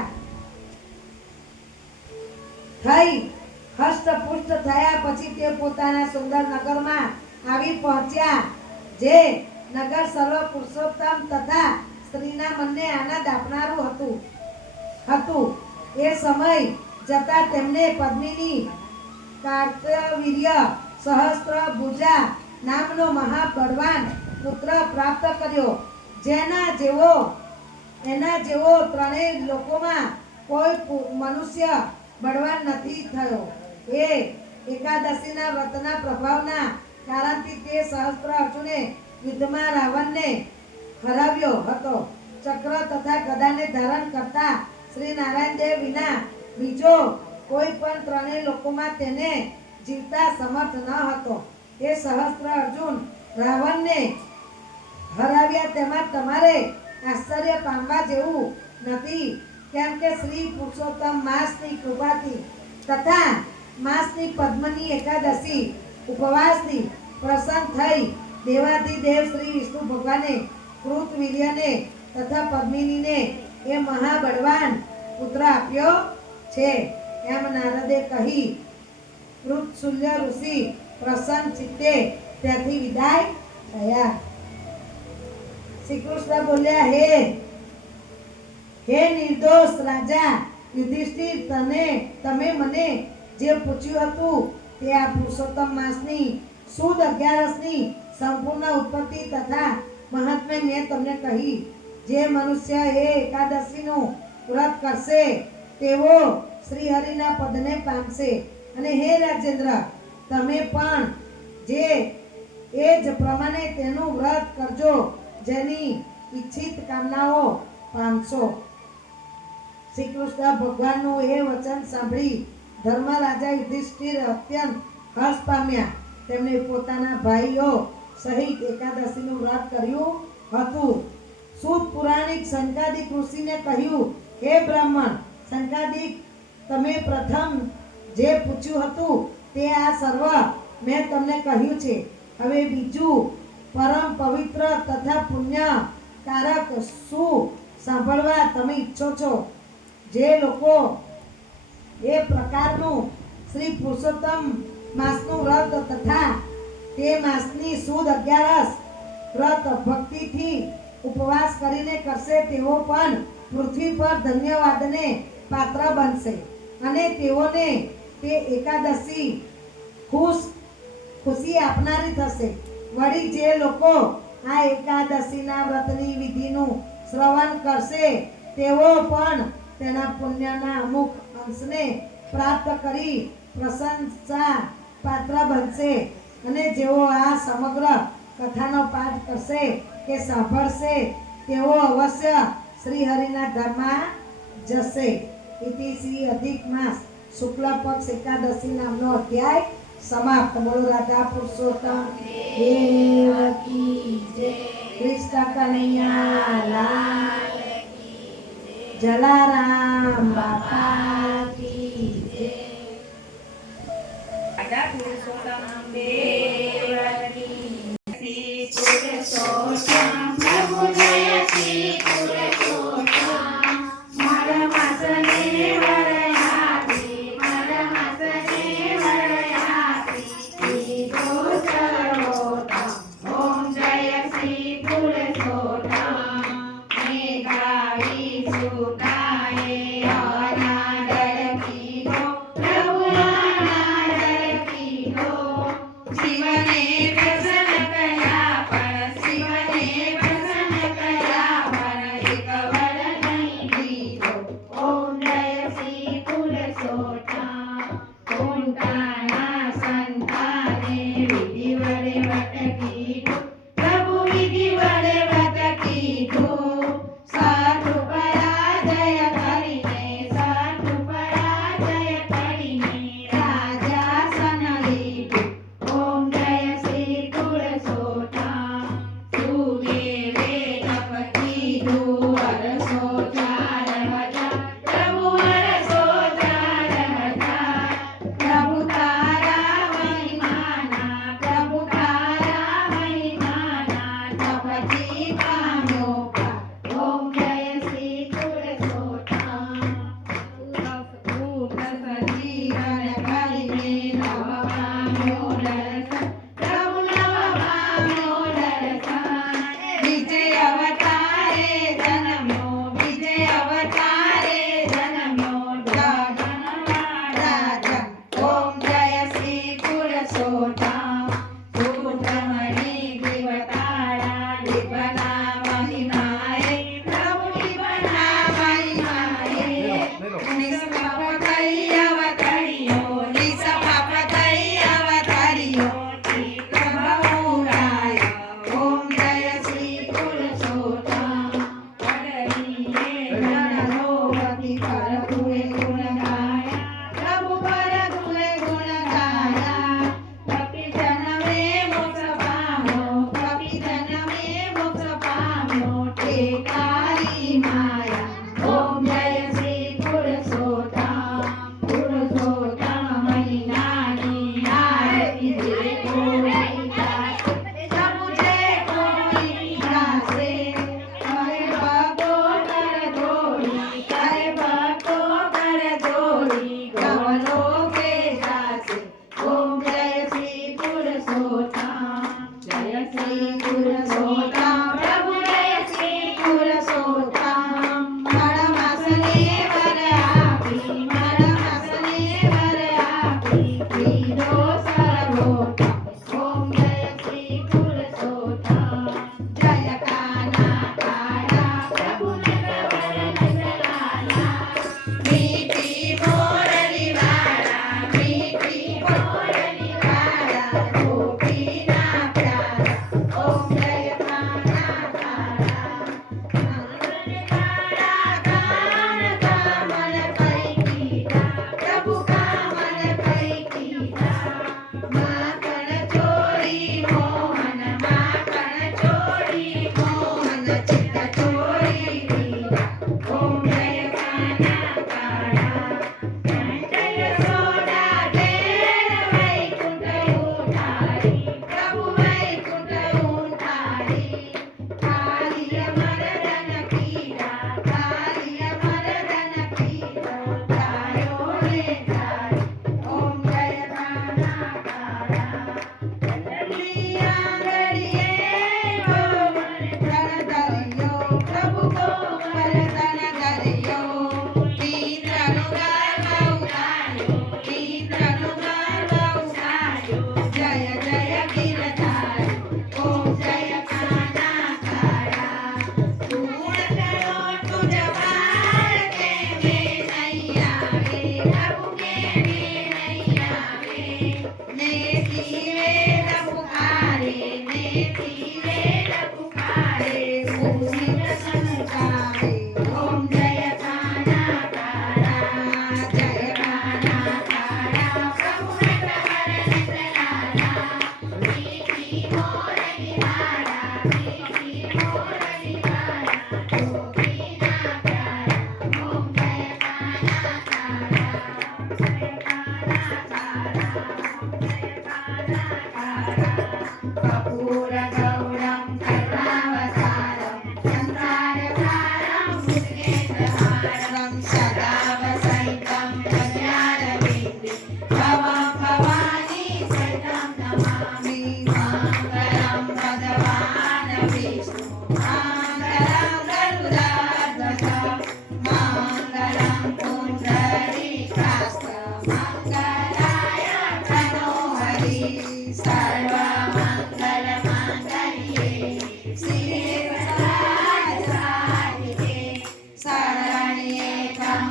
હષ્ટપુષ્ટ થયા. પછી તે પોતાના સુંદર નગરમાં આવી પહોંચ્યા, જે નગર સર્વ પુરુષોત્તમ તથા સ્ત્રીના મનને આનંદ આપનારું હતું. એ સમય જતા તેમને પદ્મિની કાર્તવીર્ય સહસ્ત્ર ભુજા નામનો મહાબળવાન પુત્ર પ્રાપ્ત કર્યો. એના જેવો ત્રણેય લોકોમાં કોઈ મનુષ્ય બળવાન નથી થયો. એ એકાદશીના વ્રતના પ્રભાવના કારણથી તે સહસ્ત્ર અર્જુને યુદ્ધમાં રાવણને હરાવ્યો હતો. ચક્ર તથા ગદાને ધારણ કરતા શ્રી નારાયણ દેવ વિના બીજો કોઈ પણ ત્રણેય લોકોમાં તેને જીવતા સમર્થ ન હતો. એ સહસ્ત્ર અર્જુન રાવણને હરાવ્યા તેમાં તમારે આશ્ચર્ય પામવા જેવું નથી, કેમ કે શ્રી પુરુષોત્તમ માસની કૃપાથી તથા માસની પદ્મની એકાદશી ઉપવાસથી પ્રસન્ન થઈ દેવાધિદેવ શ્રી વિષ્ણુ ભગવાને કૃતવીર્યને તથા પદ્મિનીને એ મહાબળવાન પુત્ર આપ્યો છે. એમ નારદે કહી કૃતશુલ્ય ઋષિ પ્રસન્ન ચિત્તે ત્યાંથી વિદાય થયા. શ્રી કૃષ્ણ બોલ્યા, હે નિર્દોષ રાજા યુધિષ્ઠિર, તમે મને જે પૂછ્યું હતું તે આ પુરુષોત્તમ માસની સુદ 11ની સંપૂર્ણ ઉત્પત્તિ તથા મહાત્મ્ય મેં તમને કહી. જે મનુષ્ય એ એકાદશીનું વ્રત કરશે તેવો શ્રી હરિના પદને પામશે. અને હે રાજેન્દ્ર, તમે પણ એ જ પ્રમાણે તેનું વ્રત કરજો, જેની ઈચ્છિત કામનાઓ પામશો. શ્રી કૃષ્ણ ભગવાનનું એ વચન સાંભળી ધર્મરાજા યુધિષ્ઠિર અત્યંત હર્ષ પામ્યા. તેમણે પોતાના ભાઈઓ સહિત એકાદશીનું વ્રત કર્યું હતું. સુત પુરાણિક શંકાદિક ઋષિને કહ્યું, હે બ્રાહ્મણ શંકાદિક, તમે પ્રથમ જે પૂછ્યું હતું તે આ સર્વ મેં તમને કહ્યું છે. હવે બીજું પરમ પવિત્ર તથા પુણ્યકારક શું સાંભળવા તમે ઈચ્છો છો? જે લોકો એ પ્રકારનું શ્રી પુરુષોત્તમ માસનું વ્રત તથા તે માસની સુદ 11 વ્રત ભક્તિથી ઉપવાસ કરીને કરશે તેઓ પણ પૃથ્વી પર ધન્યવાદને પાત્ર બનશે અને તેઓને તે એકાદશી ખુશી આપનારી થશે. વળી જે લોકો આ એકાદશીના વ્રતની વિધિનું શ્રવણ કરશે તેઓ પણ તેના પુણ્યના અમુક અંશને પ્રાપ્ત કરી પ્રશંસા પાત્ર બનશે. અને જેઓ આ સમગ્ર કથાનો પાઠ કરશે કે સાંભળશે તેઓ અવશ્ય શ્રી હરિના ધામમાં જશે. ઇતિ શ્રી અધિક માસ શુક્લ પક્ષ એકાદશી નામનો અધ્યાય સમાપ્ત. બોલો રાધા પુરુષોત્તમ દેવ કી જય. કૃષ્ણ કનૈયા લાલ કી જય. જલારામ બાપા કી રાધા પુરુષોત્તમ દેવની શ્રી પુરુષોત્તમ પ્રભુ જય શ્રી પુરુષોત્તમ મરમસને વરયાતી શ્રીજો સર્વોત્તમ ઓમ જય શ્રી પુરુષોત્તમ મેઘાવી સુતાએ અનાદર કીધો પ્રભુ અનાદર કીધો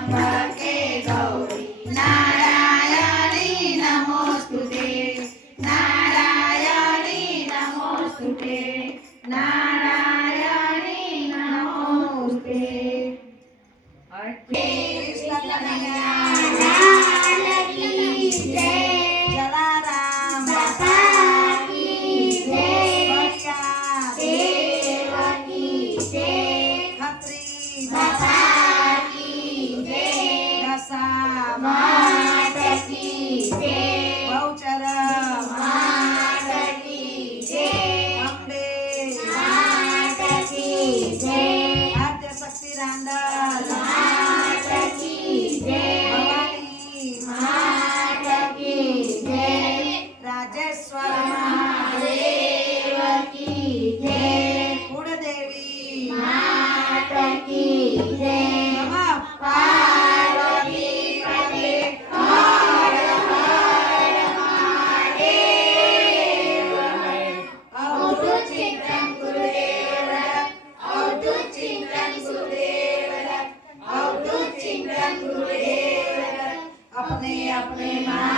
त्र्यंबके गौरी नारायणी नमोस्तुते नारायणी नमोस्तुते नारायणी नमोस्तुते कृष्ण कन्हैया लाल की जय जलाराम बापा की जय बढ़िया देव की जय खत्री बापा की जय दशा मात की जय बहुचर मात की जय अंबे मात की जय आद्य शक्ति रांडल मात की जय भवानी मात की जय राजेश्वर महादेव की जय कुलदेवी मात की जय नमः पार्वती पते हर हर महादेव अवधूत चिंतन गुरुदेव अवधूत चिंतन गुरुदेव अवधूत चिंतन गुरुदेव अपने अपने माँ